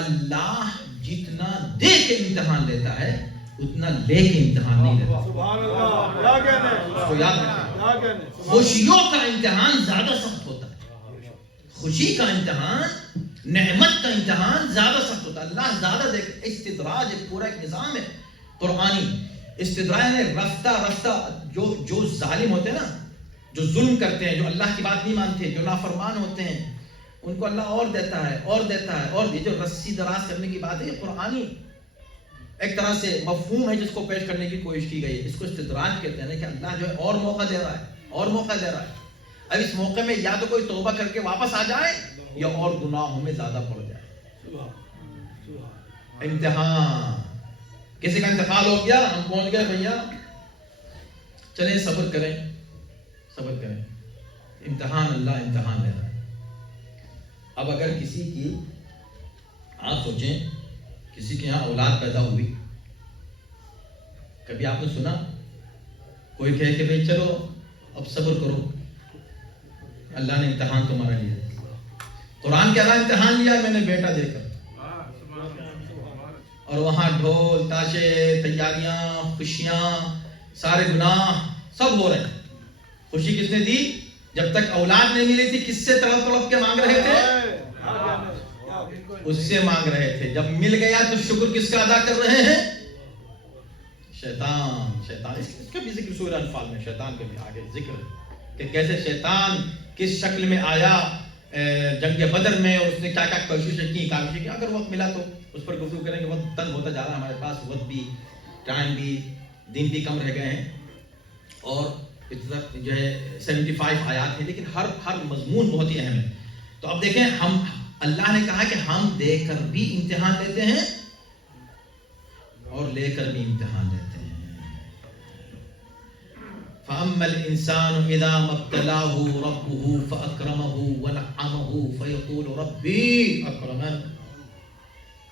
اللہ جتنا دے کے امتحان لیتا ہے اتنا لے کے امتحان نہیں لیتا. سبحان اللہ. کیا کہنے. اس کو یاد رکھیں. کیا کہنے. خوشیوں کا امتحان زیادہ سخت ہوتا ہے. خوشی کا امتحان، نعمت کا امتحان زیادہ سخت ہوتا ہے. اللہ زیادہ دیکھ. استدراج ایک پورا ایک نظام ہے قرآنی. استدراج ہے رفتہ رفتہ. جو ظالم ہوتے ہیں نا، جو ظلم کرتے ہیں، جو اللہ کی بات نہیں مانتے، جو نافرمان ہوتے ہیں، ان کو اللہ اور دیتا ہے اور دیتا ہے. اور یہ جو رسی دراز کرنے کی بات ہے یہ قرآنی ایک طرح سے مفہوم ہے جس کو پیش کرنے کی کوشش کی گئی ہے. اس کو استدراج کہتے ہیں کہ اللہ جو ہے اور موقع دے رہا ہے اور موقع دے رہا ہے. اب اس موقع میں یا تو کوئی توبہ کر کے واپس آ جائے یا اور گناہوں میں زیادہ پڑ جائے. امتحان. کسی کا انتقال ہو گیا، ہم پہنچ گئے بھیا، چلیں صبر کریں صبر کریں. امتحان اللہ امتحان لے رہا ہے. اب اگر کسی کی، آپ سوچیں کسی کے یہاں اولاد پیدا ہوئی، کبھی آپ نے سنا کوئی کہے کہ بھئی چلو اب صبر کرو، اللہ نے امتحان تمہارا لیا. قرآن کہہ رہا امتحان لیا میں نے بیٹا دے کر، اور وہاں ڈھول تاشے تیاریاں خوشیاں سارے گناہ سب ہو رہے ہیں. خوشی کس نے دی؟ جب تک اولاد نہیں ملی تھی کس سے تڑپ تڑپ کے مانگ رہے تھے؟ اس سے مانگ رہے تھے. جب مل گیا تو شکر کس کا ادا کر رہے ہیں؟ شیطان. شیطان اس کا بھی ذکر سورہ انفال میں، شیطان کا بھی آگے ذکر ہے کہ کیسے شیطان کس شکل میں آیا جنگ بدر میں، اور اس نے کیا کیا کوششیں کی کاوشیں کی. اگر وقت ملا تو اس پر گفتگو کریں گے. وقت تنگ ہوتا جا رہا ہے ہمارے پاس، وقت بھی، ٹائم بھی، دن بھی کم رہ گئے ہیں، اور جو ہے 75 آیات ہیں، لیکن ہر مضمون بہت ہی اہم ہے. تو اب دیکھیں، ہم اللہ نے کہا کہ ہم دے کر بھی امتحان لیتے ہیں اور لے کر بھی امتحان لیتے ہیں. فَأَمَّا الْإِنسَانُ إِذَا مَا ابْتَلَاهُ رَبُّهُ فَأَكْرَمَهُ وَنَعَّمَهُ فَيَقُولُ رَبِّي أَكْرَمَنِ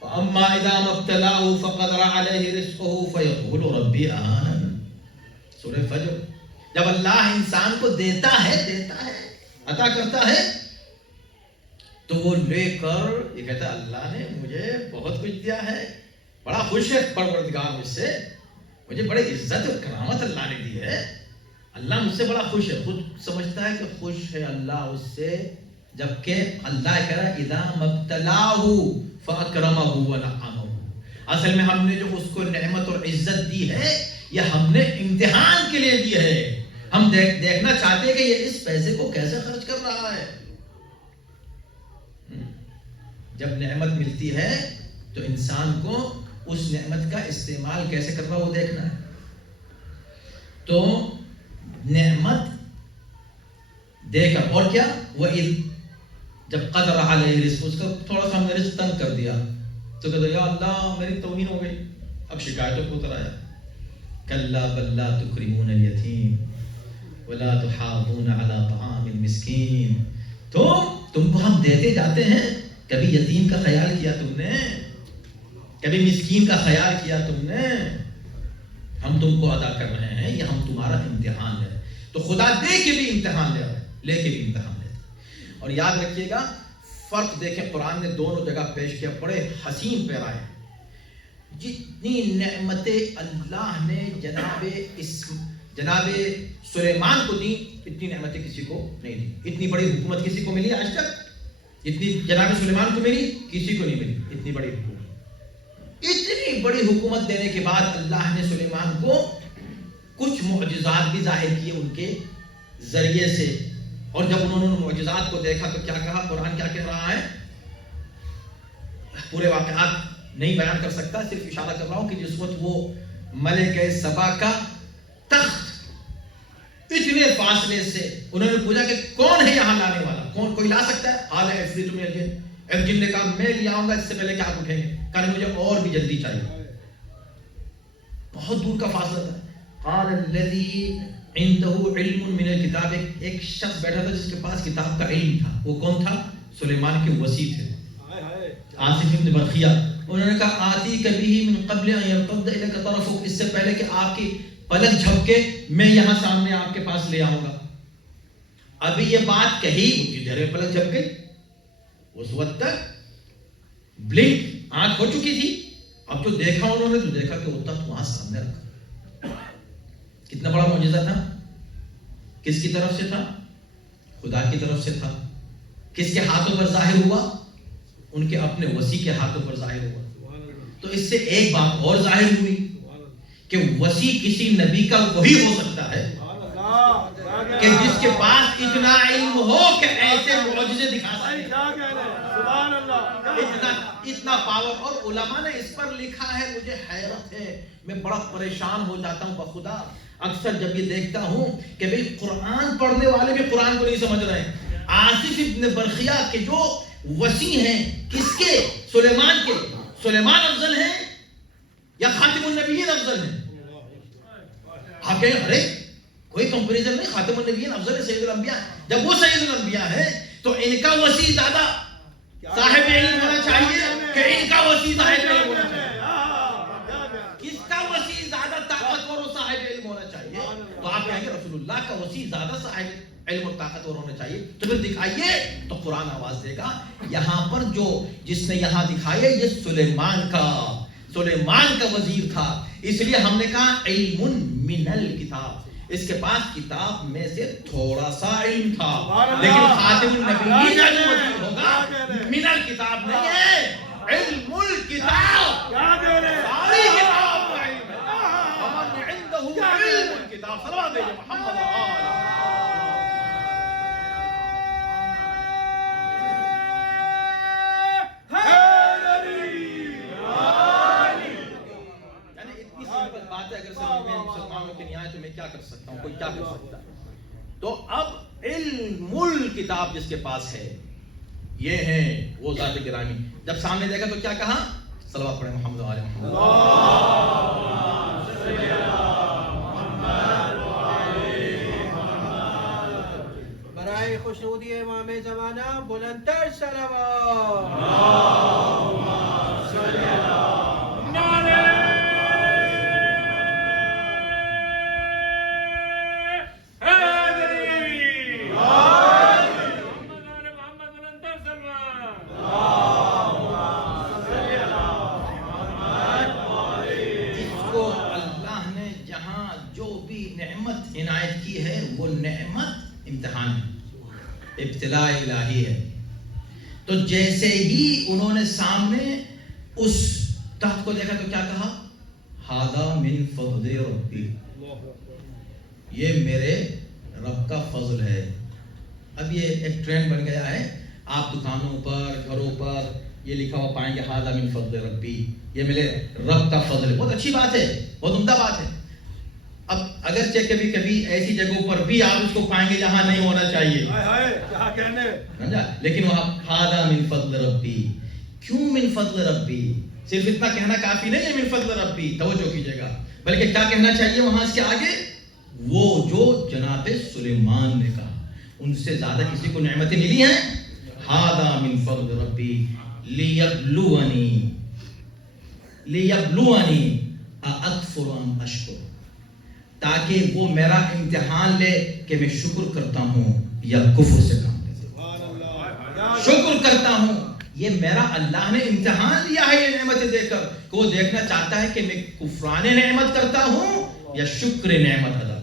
وَأَمَّا إِذَا مَا ابْتَلَاهُ فَقَدَرَ عَلَيْهِ رِزْقَهُ فَيَقُولُ رَبِّي أَهَانَنِ. سورہ فجر. جب اللہ انسان کو دیتا ہے عطا کرتا ہے تو وہ لے کر یہ کہتا ہے اللہ نے مجھے بہت کچھ دیا ہے، بڑا خوش ہے پروردگار مجھ سے، مجھے بڑی عزت اور کرامت اللہ نے دی ہے، اللہ مجھ سے بڑا خوش ہے. خود سمجھتا ہے کہ خوش ہے اللہ اس سے، جبکہ اللہ کہہ رہا ہے اذا مبتلاہ فاکرمہ ونعمہ. اصل میں ہم نے جو اس کو نعمت اور عزت دی ہے یہ ہم نے امتحان کے لیے دی ہے. ہم دیکھنا چاہتے ہیں کہ یہ اس پیسے کو کیسے خرچ کر رہا ہے. جب نعمت ملتی ہے تو انسان کو اس نعمت کا استعمال کیسے کر رہا وہ دیکھنا ہے. تو نعمت دے کر، اور کیا، جب قدر علیہ رزق، اس کا تھوڑا سا ہم نے رزق تنگ کر دیا تو کہتا یا اللہ میری توہین ہو گئی، اب شکایتوں کو اتر آیا. کلا بل لا تکرمون الیتیم ولا تحاضون علی طعام المسکین. تو تم کو ہم دیتے جاتے ہیں، کبھی یتیم کا خیال کیا تم نے؟ کبھی مسکین کا خیال کیا تم نے؟ ہم تم کو ادا کر رہے ہیں، یہ ہم تمہارا امتحان ہے. تو خدا دے کے بھی امتحان لے رہا ہے، لے کے بھی امتحان لیتا ہے. اور یاد رکھیے گا فرق دیکھیں، قرآن نے دونوں جگہ پیش کیا، بڑے حسین پیرائے. جتنی نعمتیں اللہ نے جناب سلیمان کو دی اتنی نعمتیں کسی کو نہیں دی. اتنی بڑی حکومت کسی کو ملی آج تک جتنی جناب سلیمان کو ملی؟ کسی کو نہیں ملی اتنی بڑی حکومت. اتنی بڑی حکومت دینے کے بعد اللہ نے سلیمان کو کچھ معجزات بھی ظاہر کیے ان کے ذریعے سے. اور جب انہوں نے معجزات کو دیکھا تو کیا کہا؟ قرآن کیا کہہ رہا ہے؟ پورے واقعات نہیں بیان کر سکتا، صرف اشارہ کر رہا ہوں کہ جس وقت وہ ملکہ سبا کا تخت اتنے فاصلے سے انہوں نے پوچھا کہ کون ہے یہاں لانے والا، کون کوئی لا سکتا ہے؟ قال عفریت من الجن. ایک جن نے کہا میں لے آؤں گا، اس سے پہلے کہ آپ اٹھیں گے. کہا مجھے اور بھی جلدی چاہیے، بہت دور کا فاصلہ تھا. قال الذی عنده علم من الکتاب. ایک شخص بیٹھا تھا جس کے پاس کتاب کا علم تھا. وہ کون تھا؟ سلیمان کے وزیر تھے آصف بن برخیہ. انہوں نے کہا آتی کبھی من قبل ان يرتد اليك طرفك، اس سے پہلے کہ آپ کی پلک جھپکے میں یہاں سامنے آپ کے پاس لے آؤں گا. ابھی یہ بات کہی کچھ دیر میں پلک جھپ گئی. اس وقت تک بلنک آنکھ ہو چکی تھی. اب جو دیکھا انہوں نے تو دیکھا کہ وہ تخت وہاں سامنے رکھا. کتنا بڑا معجزہ تھا. کس کی طرف سے تھا؟ خدا کی طرف سے تھا. کس کے ہاتھوں پر ظاہر ہوا؟ ان کے اپنے وسیع کے ہاتھوں پر ظاہر ہوا. تو اس سے ایک بات اور ظاہر ہوئی کہ وسیع کسی نبی کا وہی ہو سکتا ہے کہ جس کے پاس اتنا علم ہو کہ ایسے معجزے دکھا سکے. اتنا پاور. اور علماء نے اس پر لکھا ہے, مجھے حیرت ہے, میں بڑا پریشان ہو جاتا ہوں بخدا اکثر جب یہ دیکھتا ہوں کہ بھئی قرآن پڑھنے والے بھی قرآن کو نہیں سمجھ رہے ہیں. آصف ابن برخیہ کے جو وسیع ہیں, کس کے؟ سلیمان کے. سلیمان افضل ہیں یا خاتم النبیین افضل ہیں؟ آپ کہیں ارے کوئی کمپیریزن نہیں, خاتم النبیین افضل ہے, سید الانبیاء. جب وہ سید الانبیاء ہے تو ان کا وسیع زیادہ صاحب علم ہونا چاہیے کہ ان کا وسیع صاحب علم ہونا چاہیے. کس کا وسیع زیادہ طاقتور و صاحب علم ہونا چاہیے؟ تو آپ کہیں گے رسول اللہ کا وسیع زیادہ صاحب علم و طاقتور ہونا چاہیے. تو پھر دکھائیے. تو قرآن آواز دے گا. یہاں پر جو جس نے یہاں دکھایا یہ سلیمان کا وزیر تھا. اس لیے ہم نے کہا علم من الکتاب. اس کے پاس کتاب میں سے تھوڑا سا علم تھا, لیکن خاتم النبیین کا جو وزیر ہوگا من الکتاب نہیں ہے, علم الکتاب. ساری کتاب کا علم ہے. ومن عنده علم الکتاب. صلوات دے محمد کیا کر سکتا ہوں, کوئی کیا کر سکتا ہے. تو اب علم الکتاب جس کے پاس ہے یہ ہیں وہ ذات گرامی. جب سامنے دیکھا تو کیا کہا؟ صلوات پڑھیں محمد علیہ محمد. برائے خوشنودی امام زمانہ بلندتر صلوات. ابتلاء الہی ہے. تو جیسے ہی انہوں نے سامنے اس تخت کو دیکھا تو کیا کہا؟ ھذا من فضل ربی. یہ میرے رب کا فضل ہے. اب یہ ایک ٹرینڈ بن گیا ہے, آپ دکانوں پر گھروں پر یہ لکھا ہوا پائیں گے ھذا من فضل ربی, یہ میرے رب کا فضل ہے. بہت اچھی بات ہے, بہت عمدہ بات ہے. اب اگرچہ کبھی کبھی ایسی جگہوں پر بھی آپ اس کو پائیں گے جہاں نہیں ہونا چاہیے, سمجھا, لیکن وہاں ھذا من فضل ربی. کیوں من فضل ربی؟ صرف اتنا کہنا کافی نہیں ہے من فضل ربی, توجہ کیجیے گا, بلکہ کیا کہنا چاہیے وہاں سے آگے؟ وہ جو جناب سلیمان نے کہا ان سے زیادہ کسی کو نعمتیں ملی ہیں. ھذا من فضل ربی لیبلونی اکفر ام اشکر. تاکہ وہ میرا امتحان لے کہ میں شکر کرتا ہوں یا کفر سے کام کرتا ہوں. شکر کرتا ہوں, یہ میرا اللہ نے امتحان لیا ہے یہ نعمتیں دے کر, کہ وہ دیکھنا چاہتا ہے کہ میں کفران نعمت کرتا ہوں یا شکر نعمت ادا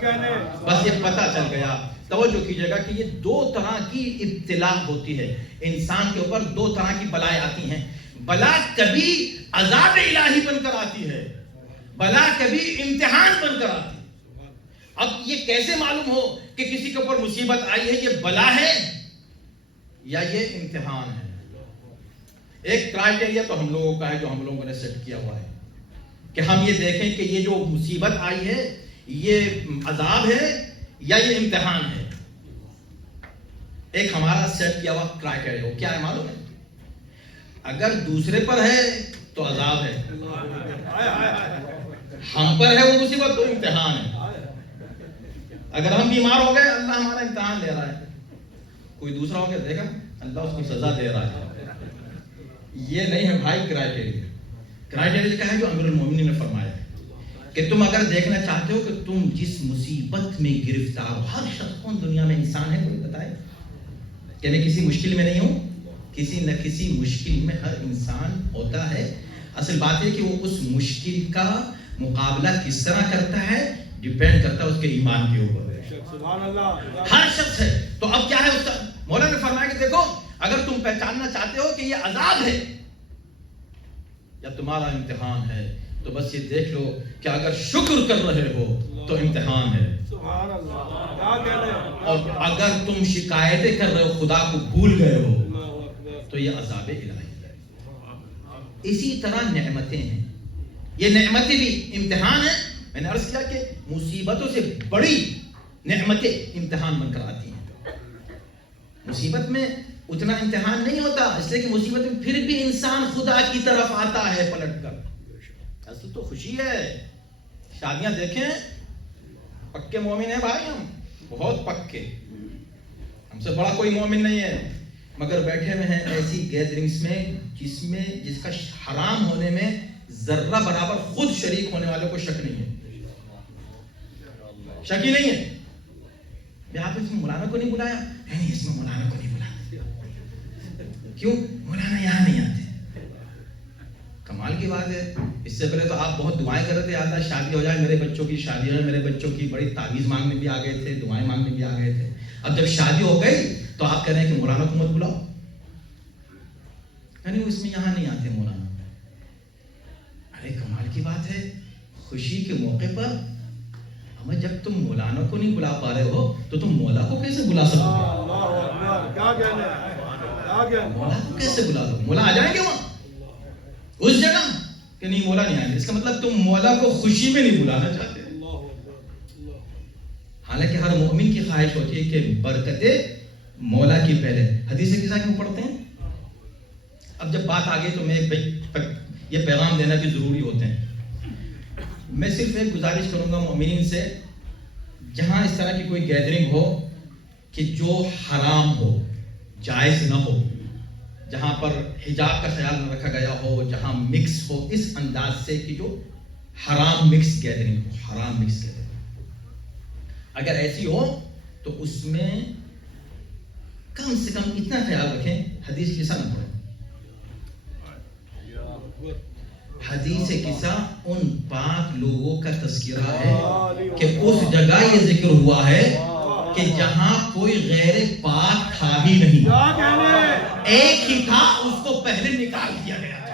کرتا ہوں. بس یہ پتہ چل گیا. توجہ کیجیے گا کہ یہ دو طرح کی ابتلا ہوتی ہے انسان کے اوپر. دو طرح کی بلائیں آتی ہیں. بلا کبھی عذاب الہی بن کر آتی ہے, بلا کبھی امتحان بن کر آتی. اب یہ کیسے معلوم ہو کہ کسی کے اوپر مصیبت آئی ہے یہ بلا ہے یا یہ امتحان ہے؟ ایک کرائٹیریا تو ہم لوگوں کا ہے جو ہم لوگوں نے سیٹ کیا ہوا ہے کہ ہم یہ دیکھیں کہ یہ جو مصیبت آئی ہے یہ عذاب ہے یا یہ امتحان ہے. ایک ہمارا سیٹ کیا ہوا کرائٹیریا وہ کیا ہے معلوم ہے؟ اگر دوسرے پر ہے تو عذاب ہے, ہم پر ہے وہ مصیبت تو امتحان ہے. اگر ہم بیمار ہو گئے اللہ ہمارا امتحان لے رہا ہے, کوئی دوسرا ہو گیا دیکھا اللہ اس کو سزا دے رہا ہے. یہ نہیں ہے بھائی کرائٹیریا. کرائٹیریا کیا ہے جو امیر المومنین نے فرمایا ہے کہ تم اگر دیکھنا چاہتے ہو کہ تم جس مصیبت میں گرفتار ہو، ہر شخص کون دنیا میں انسان ہے، کوئی بتائے کہ میں کسی مشکل میں نہیں ہوں؟ کسی نہ کسی مشکل میں ہر انسان ہوتا ہے. اصل بات ہے کہ وہ اس مشکل کا مقابلہ کس طرح کرتا ہے، ڈیپینڈ کرتا ہے اس کے ایمان کے اوپر. سبحان اللہ. ہر شخص ہے. تو اب کیا ہے اس کا؟ مولانا نے فرمایا کہ دیکھو اگر تم پہچاننا چاہتے ہو کہ یہ عذاب ہے یا تمہارا امتحان ہے، تو بس یہ دیکھ لو کہ اگر شکر کر رہے ہو تو امتحان ہے، سبحان اللہ. کیا کہنے اور اگر تم شکایتیں کر رہے ہو، خدا کو بھول گئے ہو، تو یہ عذاب الہی ہے. اسی طرح نعمتیں ہیں، یہ نعمتیں بھی امتحان ہیں. میں نے عرض کیا کہ مصیبتوں سے بڑی نعمتیں امتحان بن کر آتی ہیں. مصیبت میں اتنا امتحان نہیں ہوتا، اس لیے کہ مصیبت میں پھر بھی انسان خدا کی طرف آتا ہے پلٹ کر. اصل تو خوشی ہے. شادیاں دیکھیں، پکے مومن ہیں بھائی، ہم بہت پکے، ہم سے بڑا کوئی مومن نہیں ہے، مگر بیٹھے ہوئے ہیں ایسی گیدرنگز میں جس کا حرام ہونے میں ذرہ برابر خود شریک ہونے والوں کو شک نہیں ہے، شک ہی نہیں ہے. آپ اس میں مولانا کو نہیں بلایا؟ نہیں، اس میں مولانا کو نہیں بلایا. کیوں؟ مولانا یہاں نہیں آتے. کمال کی بات ہے. اس سے پہلے تو آپ بہت دعائیں کر رہے تھے، یاد ہے شادی ہو جائے، میرے بچوں کی شادی ہو جائے، میرے بچوں کی بڑی تعویذ مانگنے بھی آ گئے تھے، دعائیں مانگنے بھی آ گئے تھے. اب جب شادی ہو گئی تو آپ کہہ رہے ہیں کہ مولانا کو مت بلاؤ. نہیں، اس میں یہاں نہیں آتے مولانا. ارے کمال کی بات ہے. خوشی کے موقع پر ہمیں جب تم مولانا کو نہیں بلا پا رہے ہو تو تم مولا کو کیسے بلا سکتے ہو؟ کیا کہنے مولا کو کیسے بلا لو؟ مولا آ جائیں گے وہاں اس جگہ کہ نہیں مولا نہیں آئیں گے. اس کا مطلب تم مولا کو خوشی میں نہیں بلانا چاہتے. حالانکہ ہر مومن کی خواہش ہوتی ہے کہ برکتیں مولا کی پہلے. حدیث کے ساتھ کیوں پڑھتے ہیں؟ اب جب بات آ گئی تو میں یہ پیغام دینا بھی ضروری ہوتے ہیں. میں صرف ایک گزارش کروں گا مومنین سے، جہاں اس طرح کی کوئی گیدرنگ ہو کہ جو حرام ہو، جائز نہ ہو، جہاں پر حجاب کا خیال نہ رکھا گیا ہو، جہاں مکس ہو اس انداز سے کہ جو حرام مکس گیدرنگ ہو، حرام مکس گیدرنگ، اگر ایسی ہو تو اس میں کم سے کم اتنا خیال رکھیں حدیث قصہ نہ پڑھیں. حدیث قصہ ان پاک لوگوں کا تذکرہ ہے کہ اس جگہ یہ ذکر ہوا ہے کہ جہاں کوئی غیر پاک تھا ہی نہیں، ایک ہی تھا، اس کو پہلے نکال دیا گیا تھا.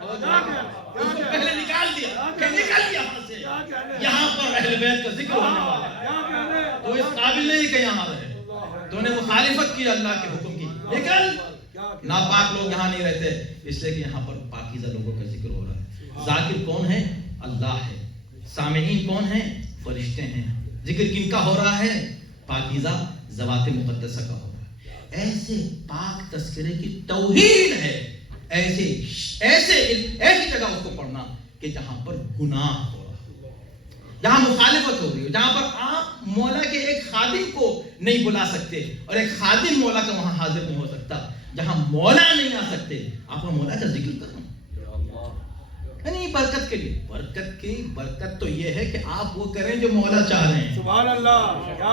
اس کو پہلے نکال دیا کہ نکل گیا وہاں سے. یہاں پر اہل بیت کا ذکر ہونے والا ہے، تو اس قابل نہیں کہ یہاں رہے. تو نے مخالفت کی اللہ کے حکم کی، نکل. ناپاک لوگ یہاں نہیں رہتے، اس لیے کہ یہاں پر پاکیزہ لوگوں کا ذکر ہو رہا ہے. ذاکر کون ہے؟ اللہ ہے. سامعین کون ہیں؟ فرشتے ہیں. ذکر کن کا ہو رہا ہے؟ پاکیزہ ذوات مقدسہ کا ہو رہا ہے. ایسے پاک تذکرے کی توہین ہے، ایسی جگہ اس کو پڑھنا کہ جہاں پر گناہ ہو رہا ہے، جہاں مخالفت ہو رہی ہو، جہاں پر آپ مولا کے ایک خادم کو نہیں بلا سکتے اور ایک خادم مولا کا وہاں حاضر نہیں ہو سکتا، جہاں مولا نہیں آ سکتے، آپ مولا کا ذکر کرنا. نہیں برکت کے لیے، برکت تو یہ ہے کہ آپ وہ کریں جو مولا چاہ رہے ہیں. سبحان اللہ.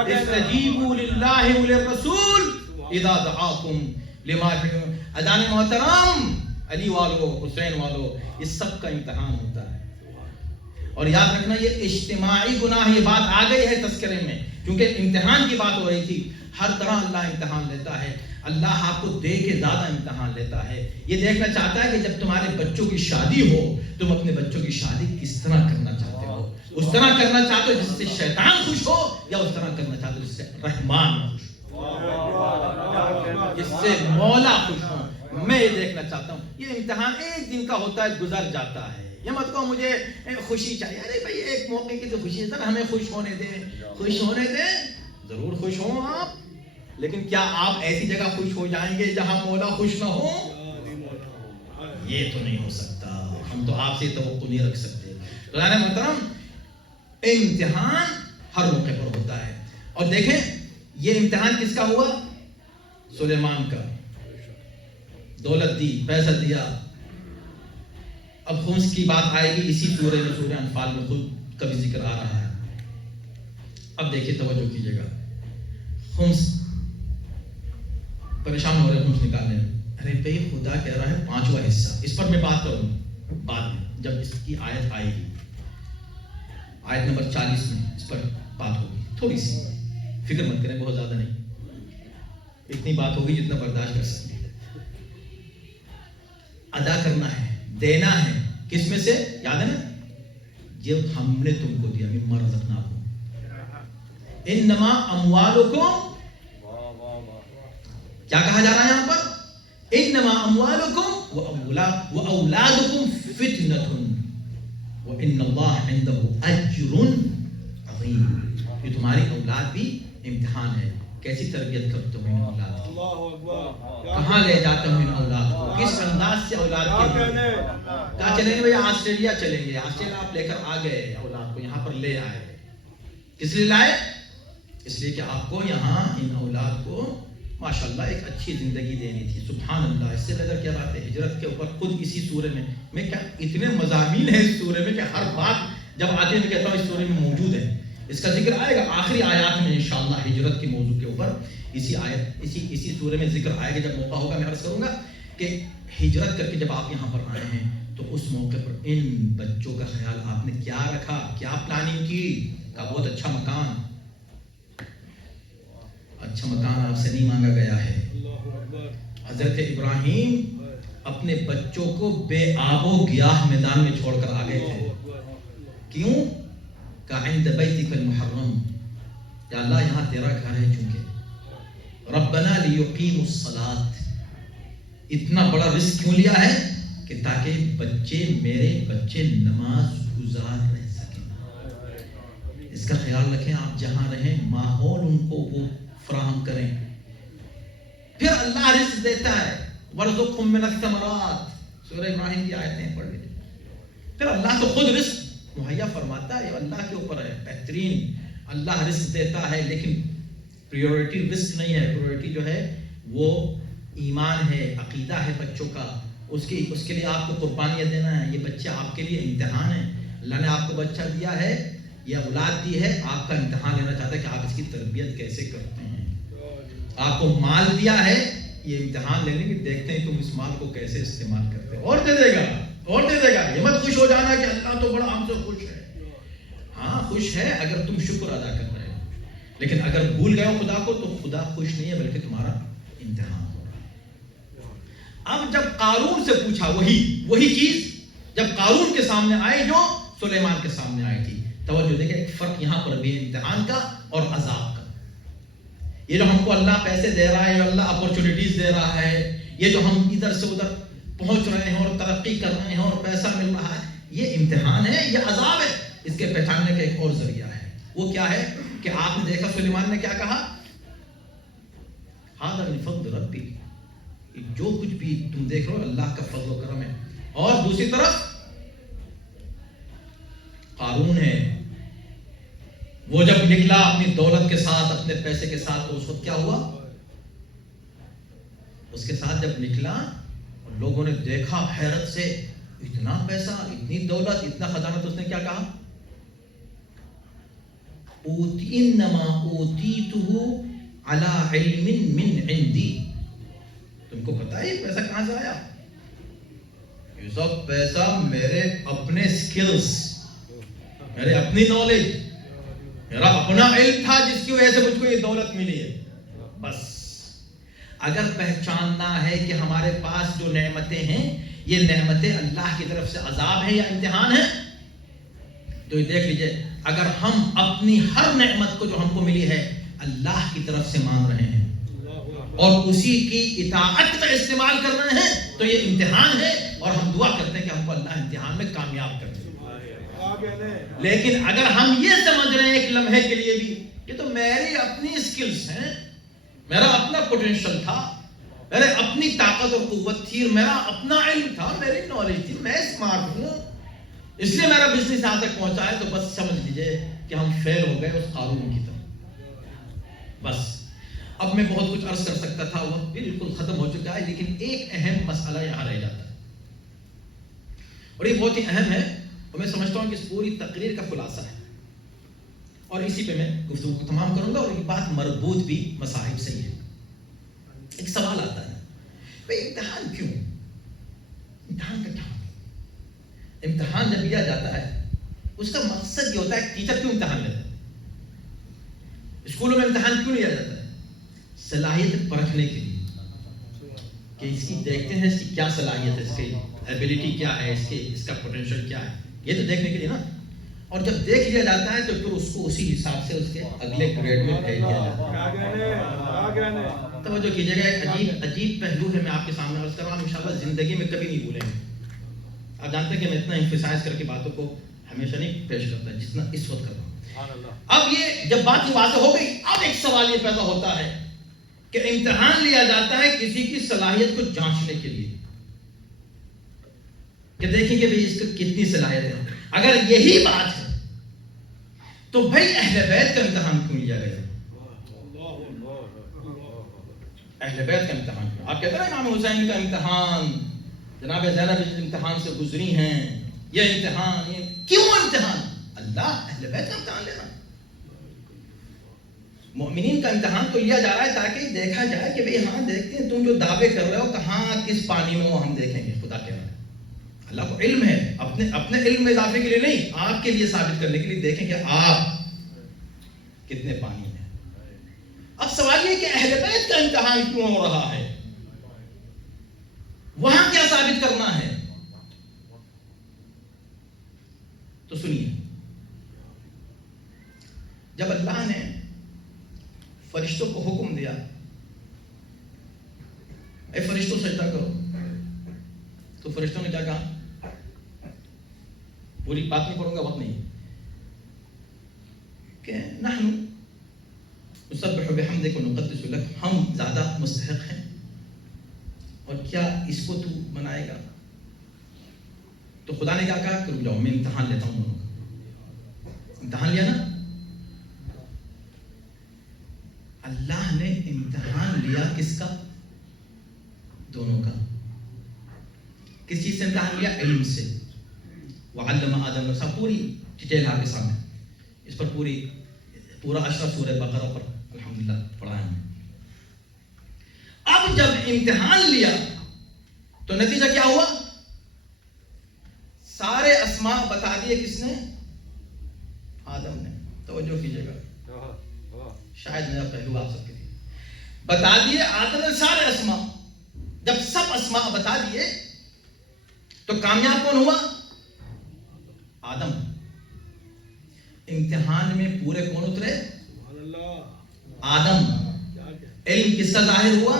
استجیبوا للہ وللرسول اذا دعاکم لما يحييكم. اذان محترم، علی والو، حسین والو، اس سب کا امتحان ہوتا ہے. اور یاد رکھنا یہ اجتماعی گناہ، یہ بات آ گئی ہے تذکرے میں کیونکہ امتحان کی بات ہو رہی تھی. ہر طرح اللہ امتحان لیتا ہے. اللہ آپ کو دے کے زیادہ امتحان لیتا ہے. یہ دیکھنا چاہتا ہے کہ جب تمہارے بچوں کی شادی ہو، تم اپنے بچوں کی شادی کس طرح کرنا چاہتے ہو. اس طرح کرنا چاہتے ہو جس سے شیطان خوش ہو، یا اس طرح کرنا چاہتے ہو جس سے رحمان خوش ہو، جس سے مولا خوش ہو. میں یہ دیکھنا چاہتا ہوں. یہ امتحان ایک دن کا ہوتا ہے، گزر جاتا ہے. یہ مت کہو مجھے خوشی چاہیے. ارے بھائی ایک موقع کی تو خوشی ہے، ہمیں خوش ہونے دیں، خوش ہونے دیں. ضرور خوش ہوں آپ، لیکن کیا آپ ایسی جگہ خوش ہو جائیں گے جہاں مولا خوش نہ ہو؟ یہ تو نہیں ہو سکتا. ہم تو آپ سے توقع نہیں رکھ سکتے. تو محترم، امتحان ہر موقع پر ہوتا ہے. اور دیکھیں یہ امتحان کس کا ہوا؟ سلیمان کا. دولت دی، پیسہ دیا، اب خمس کی بات آئے گی اسی سورہ میں، سورہ انفال میں خود کبھی ذکر آ رہا ہے. اب دیکھیے توجہ کیجیے گا. خمس پریشان ہو رہے خمس نکالنے میں. ارے بھائی خدا کہہ رہا ہے 5واں حصہ. اس پر میں بات کروں بعد میں جب اس کی آیت آئے گی. آیت نمبر 40 میں اس پر بات ہوگی. تھوڑی سی فکر مت کریں، بہت زیادہ نہیں، اتنی بات ہوگی جتنا برداشت کر سکتے. ادا کرنا ہے، دینا ہے. کس میں سے؟ یاد ہے نا، جب ہم نے تم کو دیا مما رزقناکم انما اموالکم، کیا کہا جا رہا ہے یہاں پر؟ انما اموالکم واولادکم فتنۃ وان اللہ عنده اجر عظیم. یہ تمہاری اولاد بھی امتحان ہے. کیسی تربیت کرتے ہو اولاد کی، کہاں لے جاتے ہو ان اولاد کو، کس انداز سے اولاد کے لیے. کہاں چلیں گے بھائی؟ آسٹریلیا چلیں گے. آسٹریلیا آپ لے کر آ گئے اولاد کو، یہاں پر لے آئے. کس لیے لائے؟ اس لیے کہ آپ کو یہاں ان اولاد کو ماشاءاللہ ایک اچھی زندگی دینی تھی. سبحان اللہ. اس سے بہتر کیا بات ہے؟ ہجرت کے اوپر خود اسی سورے میں کیا اتنے مضامین ہیں اس سورے میں کہ ہر بات جب آتے ہیں میں کہتا ہوں اس سورے میں موجود ہے. اس کا ذکر آئے گا آخری آیات میں انشاءاللہ. ہجرت کے موضوع کے اوپر اسی سورے میں ذکر آئے گا. جب موقع ہوگا میں عرض کروں گا کہ ہجرت کر کے جب آپ یہاں پر آئے ہیں تو اس موقع پر ان بچوں کا خیال آپ نے کیا رکھا، کیا پلاننگ کی؟ کا بہت اچھا مکان آپ سے نہیں مانگا گیا ہے. حضرت ابراہیم اپنے بچوں کو بے آب و گیاہ میدان میں چھوڑ کر آ گئے تھے. کیوں؟ کہ عند بیتک المحرم، یا اللہ یہاں تیرا گھر ہے. چونکہ ربنا لیقیموا الصلاۃ، اتنا بڑا رزق کیوں لیا ہے؟ کہ تاکہ میرے بچے نماز گزار رہ سکیں. اس کا خیال رکھیں. آپ جہاں رہیں ماحول ان کو وہ فراہم کریں. پھر اللہ رزق دیتا ہے. وَارْزُقْهُم مِّنَ الثَّمَرَاتِ، سورہ ابراہیم کی آیتیں پڑھ لیں. پھر اللہ تو خود رزق مہیا فرماتا ہے. اللہ کے اوپر ہے بہترین. اللہ رزق دیتا ہے لیکن پریورٹی رزق نہیں ہے. پریورٹی جو ہے وہ ایمان ہے، عقیدہ ہے بچوں کا. اس کے لیے آپ کو قربانیاں دینا ہے. یہ بچہ آپ کے لیے امتحان ہے. اللہ نے آپ کو بچہ دیا ہے، یہ اولاد دی ہے، آپ کا امتحان لینا چاہتا ہے کہ آپ اس کی تربیت کیسے کرتے ہیں. آپ کو مال دیا ہے، یہ امتحان لینے کی دیکھتے ہیں تم اس مال کو کیسے استعمال کرتے. اور دے دے گا، اور دے دے گا. یہ مت خوش ہو جانا کہ اللہ تو بڑا ہم سے خوش ہے. ہاں خوش ہے اگر تم شکر ادا کر رہے ہو، لیکن اگر بھول گئے ہو خدا کو تو خدا خوش نہیں ہے بلکہ تمہارا امتحان ہو رہا ہے. اب جب قارون سے پوچھا وہی چیز جب قارون کے سامنے آئی جو سلیمان کے سامنے آئی تھی. توجہ دیکھیں، ایک فرق یہاں پر بھی امتحان کا اور عذاب کا. یہ جو ہم کو اللہ پیسے دے رہا ہے، اللہ اپورچونٹیز دے رہا ہے، یہ جو ہم ادھر سے ادھر پہنچ رہے ہیں اور ترقی کر رہے ہیں اور پیسہ مل رہا ہے، یہ امتحان ہے، یہ عذاب ہے. اس کے پہچاننے کا ایک اور ذریعہ ہے. وہ کیا ہے کہ آپ نے دیکھا سلیمان نے کیا کہا؟ ھذا من فضل ربی، جو کچھ بھی تم دیکھ رہے ہو اللہ کا فضل و کرم ہے. اور دوسری طرف قارون ہے، وہ جب نکلا اپنی دولت کے ساتھ، اپنے پیسے کے ساتھ، تو اس وقت کیا ہوا؟ اس کے ساتھ جب نکلا اور لوگوں نے دیکھا حیرت سے، اتنا پیسہ، اتنی دولت، اتنا خزانہ، تو اس نے کیا کہا؟ انما اوتیتہ علی علم من عندی. تم کو پتا ہے یہ پیسہ کہاں سے آیا؟ یہ سب پیسہ میرے اپنے سکلز، میرے اپنی نالج، میرا اپنا علم تھا جس کی وجہ سے مجھ کو یہ دولت ملی ہے. بس اگر پہچاننا ہے کہ ہمارے پاس جو نعمتیں ہیں یہ نعمتیں اللہ کی طرف سے عذاب ہے یا امتحان ہے، تو یہ دیکھ لیجئے. اگر ہم اپنی ہر نعمت کو جو ہم کو ملی ہے اللہ کی طرف سے مان رہے ہیں اور اسی کی اطاعت میں استعمال کر رہے ہیں تو یہ امتحان ہے، اور ہم دعا کرتے ہیں کہ ہم کو اللہ امتحان میں کامیاب کر دے. لیکن اگر ہم یہ سمجھ رہے ہیں ایک لمحے کے لیے بھی یہ تو میری اپنی سکلز ہیں، میرا اپنا پوٹینشل تھا، میرے اپنی طاقت اور قوت تھی، میرا اپنا علم تھا، میری نالج تھی، میں اسمارٹ ہوں، اس لیے میرا بزنس یہاں تک پہنچا ہے، تو بس سمجھ لیجئے کہ ہم فیل ہو گئے اس قارون کی طرح. بس اب میں بہت کچھ عرض کر سکتا تھا، وقت بالکل ختم ہو چکا ہے، لیکن ایک اہم مسئلہ یہاں رہ جاتا ہے. اور یہ بہت ہی اہم ہے اور میں سمجھتا ہوں کہ اس پوری تقریر کا خلاصہ ہے، اور اسی پہ میں گفتگو کو تمام کروں گا، اور یہ بات مربوط بھی مصاحب سے ہی ہے۔ ایک سوال آتا ہے بھئی امتحان کیوں؟ امتحان کا کیا؟ امتحان جب لیا جاتا ہے اس کا مقصد یہ ہوتا ہے، ٹیچر کیوں امتحان لیتا ہے؟ اسکولوں میں امتحان کیوں لیا جاتا ہے؟ صلاحیت پرکھنے کے لیے، کہ اس کی دیکھتے ہیں اس کی کیا صلاحیت ہے، اس کی ایبلٹی کیا ہے، اس کا پوٹینشیل کیا ہے، یہ تو دیکھنے کے لیے نا۔ اور جب دیکھ لیا جاتا ہے تو پھر اس کو اسی حساب سے اس کے اگلے گریڈ میں بھیج دیا جاتا ہے۔ توجہ کیجیے گا، ایک عجیب پہلو ہے، میں آپ کے سامنے عرض کر رہا ہوں، انشاءاللہ زندگی میں کبھی نہیں بھولیں گے۔ آپ جانتے ہیں کہ میں اتنا ایمفیسائز کر کے باتوں کو ہمیشہ نہیں پیش کرتا جتنا اس وقت کر رہا ہوں۔ اب یہ جب بات واضح ہو گئی، اب ایک سوال یہ پیدا ہوتا ہے کہ امتحان لیا جاتا ہے کسی کی صلاحیت کو جانچنے کے لیے، کہ دیکھیں کہ اس کی کتنی صلاحیت ہے۔ اگر یہی بات ہے تو بھائی اہل بیت کا امتحان کیوں لیا گیا؟ اہل بیت کا امتحان کیوں؟ آپ کہتے ہیں امام حسین کا امتحان، جناب زینب اس امتحان سے گزری ہیں، یہ امتحان، یہ کیوں امتحان؟ اللہ اہل بیت کا امتحان لینا، مومنین کا امتحان تو لیا جا رہا ہے تاکہ دیکھا جائے کہ بھئی ہاں دیکھتے ہیں تم جو دعوے کر رہے ہو کہاں کس پانی میں وہ ہم دیکھیں گے۔ خدا کہہ رہا ہے، اللہ کو علم ہے، اپنے علم میں اضافے کے لیے نہیں، آپ کے لیے ثابت کرنے کے لیے دیکھیں کہ آپ کتنے پانی میں۔ اب سوال یہ کہ اہل بیت کا امتحان کیوں ہو رہا ہے، وہاں کیا ثابت کرنا ہے؟ تو سنیے، جب اللہ نے فرشتوں کو حکم دیا اے فرشتوں سجدہ کرو، تو فرشتوں نے کیا کہا؟ پوری بات نہیں پڑھوں گا، وقت نہیں، کہ نحن نسبح بحمدک ونقدس لک، ہم زیادہ مستحق ہیں، اور کیا اس کو تو بنائے گا؟ تو خدا نے کیا کہا کہ رک جاؤ میں امتحان لیتا ہوں دونوں کا۔ امتحان لیا نا، اللہ نے امتحان لیا کس کا؟ دونوں کا۔ کس چیز سے امتحان لیا؟ علم سے۔ وعلم آدم الاسماء، پوری ڈیٹیل آپ کے سامنے، اس پر پورا اشرف سورہ بقرہ پر الحمدللہ پڑھا ہے۔ اب جب امتحان لیا تو نتیجہ کیا ہوا؟ سارے اسماء بتا دیے کس نے؟ آدم نے۔ توجہ کیجیے گا، شاید میرا پہلو آپ سب کے لیے بتا دیے آدم نے سارے اسماء۔ جب سب اسماء بتا دیے تو کامیاب کون ہوا؟ آدم۔ امتحان میں پورے کون اترے؟ آدم۔ علم کس کا ظاہر ہوا؟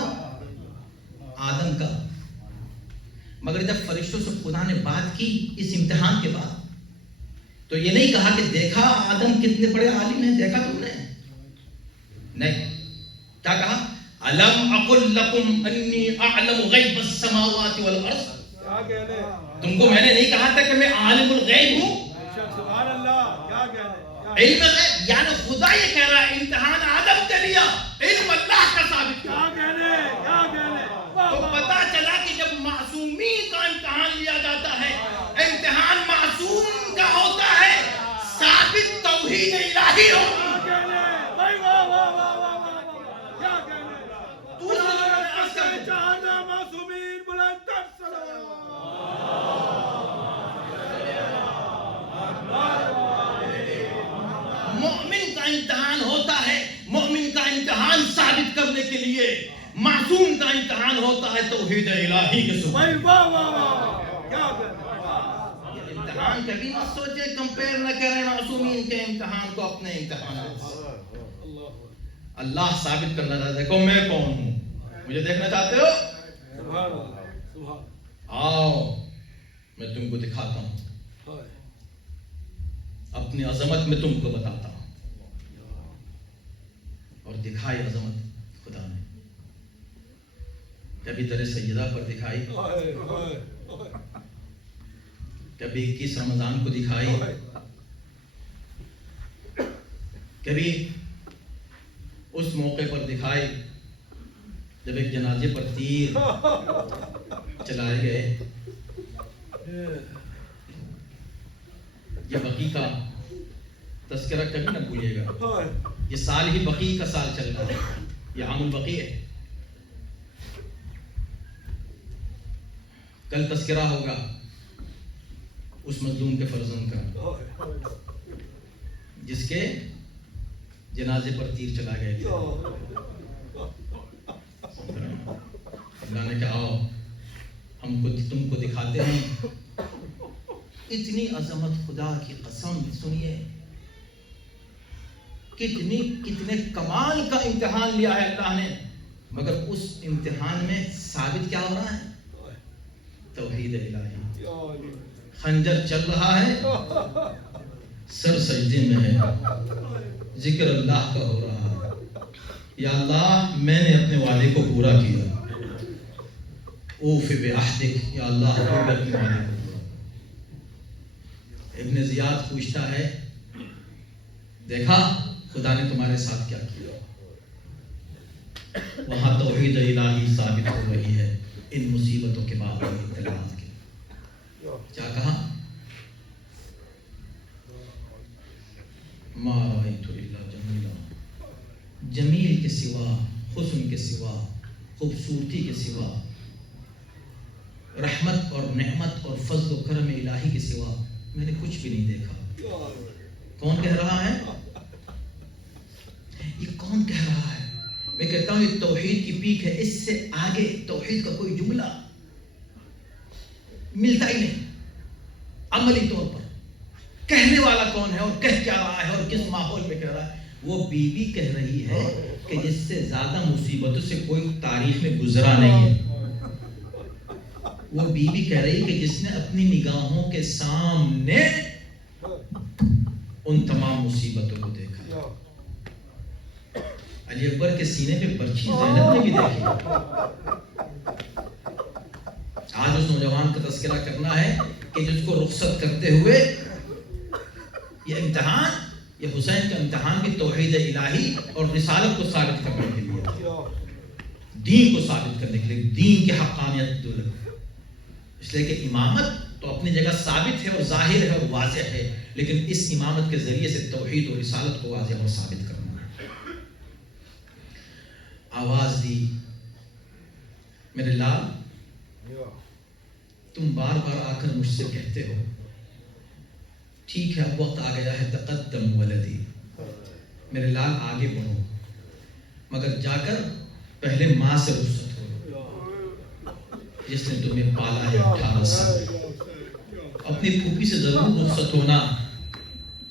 آدم کا۔ مگر جب فرشتوں سے خدا نے بات کی اس امتحان کے بعد تو یہ نہیں کہا کہ دیکھا آدم کتنے بڑے عالم ہیں، دیکھا تم نے؟ نہیں، کیا کہا؟ الم اقل لکم انی اعلم غیب السماوات والارض، تم کو میں نے نہیں کہا تھا کہ میں عالم الغیب ہوں؟ سبحان اللہ، کیا کہنے، علم غیب، یعنی خدا یہ کہہ رہا ہے امتحان آدم کے لیا، علم اللہ کا ثابت کیا۔ کیا کہنے، کیا کہنے، تو پتا چلا کہ جب معصومین کا امتحان لیا جاتا ہے، امتحان معصوم کا ہوتا ہے، ثابت توحید الہی ہوتا ہے۔ مومن کا امتحان ہوتا ہے، مومن کا امتحان ثابت کرنے کے لیے، معصوم کا امتحان ہوتا ہے توحید الہی کے سبب۔ امتحان کبھی مت سوچے، کمپیر نہ کریں معصومین کے امتحان کو اپنے امتحان سے۔ اللہ ثابت کرنا چاہتا ہے، دیکھو میں کون ہوں، مجھے دیکھنا چاہتے ہو؟ آؤ میں تم کو دکھاتا ہوں، اپنی عظمت میں تم کو بتاتا ہوں۔ اور دکھائی عظمت خدا نے، کبھی در سیدہ پر دکھائی، کبھی 21 رمضان کو دکھائی، کبھی اس موقع پر دکھائی جب ایک جنازے پر تیر چلائے گئے، یہ بقی کا تذکرہ کبھی نہ بھولیے گا. ہائے یہ سال ہی بقی کا سال چل رہا ہے, یہ عام البقی ہے. کل تذکرہ ہوگا اس مظلوم کے فرزند کا جس کے جنازے پر تیر چلا گئے تھے. اللہ نے کہا آؤ ہم کو تم کو دکھاتے ہیں. اتنی عظمت, خدا کی قسم سنیے, کتنے کمال کا امتحان لیا ہے اللہ نے, مگر اس امتحان میں ثابت کیا ہو رہا ہے؟ توحید الہی. خنجر چل رہا ہے, سر سجدے میں ہے, ذکر اللہ کا ہو رہا ہے. یا اللہ میں نے اپنے وعدے کو پورا کیا, اوف بعہدک, یا اللہ تو نے اپنے وعدے کو پورا. ابن زیاد پوچھتا ہے دیکھا خدا نے تمہارے ساتھ کیا کیا. وہاں توحید الہی ثابت ہو رہی ہے ان مصیبتوں کے باوجود, اطلاعات کے. کیا کہا؟ ما رأیت الا جمیلا, جمیل کے سوا, حسن کے سوا, خوبصورتی کے سوا, رحمت اور نعمت اور فضل و کرم الہی کے سوا میں نے کچھ بھی نہیں دیکھا. کون کہہ رہا ہے؟ یہ کون کہہ رہا ہے؟ میں کہتا ہوں یہ توحید کی پیک ہے, اس سے آگے توحید کا کوئی جملہ ملتا ہی نہیں عملی طور پر. کہنے والا کون ہے اور کہہ کیا رہا ہے اور کس ماحول میں کہہ رہا ہے؟ وہ بیوی کہہ رہی ہے کہ جس سے زیادہ مصیبتوں سے کوئی تاریخ میں گزرا نہیں ہے. وہ بیوی کہہ رہی کہ جس نے اپنی نگاہوں کے سامنے ان تمام مصیبتوں کو دیکھا. علی اکبر کے سینے پہ برچھی زینب نے بھی دیکھی. آج اس نوجوان کا تذکرہ کرنا ہے کہ جس کو رخصت کرتے ہوئے یہ امتحان, یہ حسین کا امتحان بھی توحید الہی اور رسالت کو ثابت کرنے کے لیے, دین کو ثابت کرنے کے لیے, دین کی حقانیت دولت. اس لیے کہ امامت تو اپنی جگہ ثابت ہے اور ظاہر ہے اور واضح ہے, لیکن اس امامت کے ذریعے سے توحید اور رسالت کو واضح اور ثابت کرنا ہے. آواز دی, میرے لال تم بار بار آ کر مجھ سے کہتے ہو ٹھیک ہے اب وقت آ گیا ہے, تقدم ولدی, میرے لال آگے بڑھو, مگر جا کر پہلے ماں سے رخصت ہو جس نے تمہیں پالا ہے 18 سال. اپنی پھوپھی سے ضرور رخصت ہونا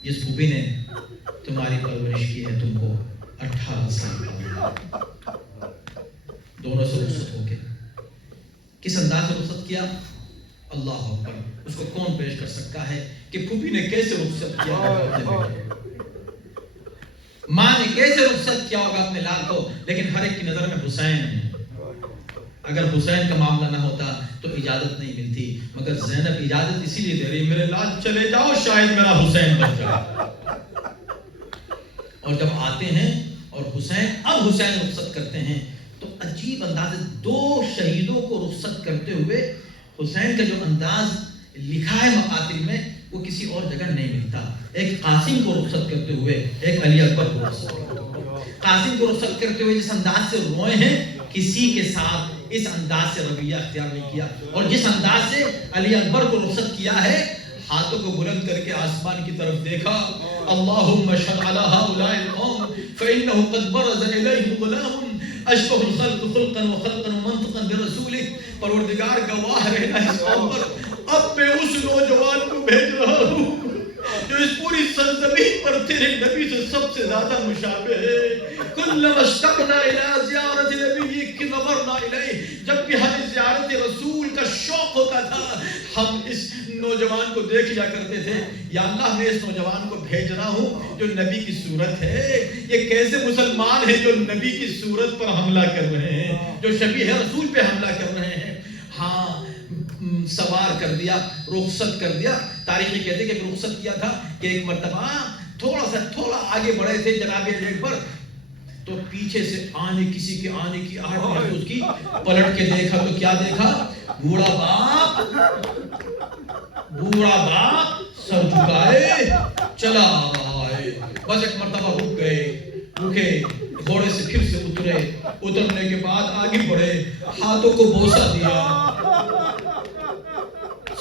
جس پھوپھی نے تمہاری پرورش کی ہے, تم کو 18 سال پالا. دونوں سے رخصت ہو کے کس انداز سے رخصت کیا؟ اللہ اکبر, اس کو کون پیش کر سکتا ہے کہ پھوپھی نے کیسے رخصت کیا ہوگا, ماں نے کیسے رخصت کیا ہوگا اپنے لال کو. لیکن ہر ایک کی نظر میں حسین ہے. اگر حسین کا معاملہ نہ ہوتا تو اجازت نہیں ملتی, مگر زینب اجازت اسی لیے دے رہی میرے لال چلے جاؤ شاید میرا حسین بچ جائے. اور جب آتے ہیں اور اب حسین رخصت کرتے ہیں تو عجیب انداز, دو شہیدوں کو رخصت کرتے ہوئے حسین کا جو انداز لکھا ہے مقاتل میں وہ کسی اور جگہ نہیں ملتا. ایک قاسم کو رخصت کرتے ہوئے, ایک علی اکبر کو رخصت کرتے ہوئے. قاسم کو رخصت کرتے ہوئے جس انداز سے روئے ہیں کسی کے ساتھ اس انداز سے رویہ اختیار نہیں کیا, اور جس انداز سے علی اکبر کو رخصت کیا ہے ہاتھوں کو بلند کر کے آسمان کی طرف دیکھا, اللہم اشہد علی ہؤلاء القوم فإنہ قد برز الیہ غلام اشبہ الخلق خلقا وخلقا ومنطقا برسولک. پروردگار گواہ رہنا اس قوم پر, اب میں اس نوجوان کو بھیج رہا ہوں جو اس پوری سرزمین پر تیرے نبی سے سب سے زیادہ مشابہ ہے. کلما اشتقنا الی زیارت نبیک نظرنا الیہ, جب بھی ہمیں زیارت رسول کا شوق ہوتا تھا ہم اس نوجوان کو دیکھ لیا کرتے تھے. یا اللہ میں اس نوجوان کو بھیج رہا ہوں جو نبی کی صورت ہے. یہ کیسے مسلمان ہیں جو نبی کی صورت پر حملہ کر رہے ہیں, جو شبیہ رسول پہ حملہ کر رہے ہیں. ہاں سوار کر دیا, رخصت کر دیا. تاریخی کہتے ہیں کہ رخصت کیا تھا کہ ایک مرتبہ تھوڑا آگے بڑھے تھے جناب علی اکبر, تو پیچھے سے کسی کے آنے کی آہٹ محسوس کی, پلٹ کے دیکھا تو کیا دیکھا, بوڑھا باپ بوڑھا باپ سر جھکائے چلا آ رہا ہے. بس ایک مرتبہ رکے, گھوڑے سے پھر سے اترنے کے بعد آگے بڑھے, ہاتھوں کو بوسہ دیا,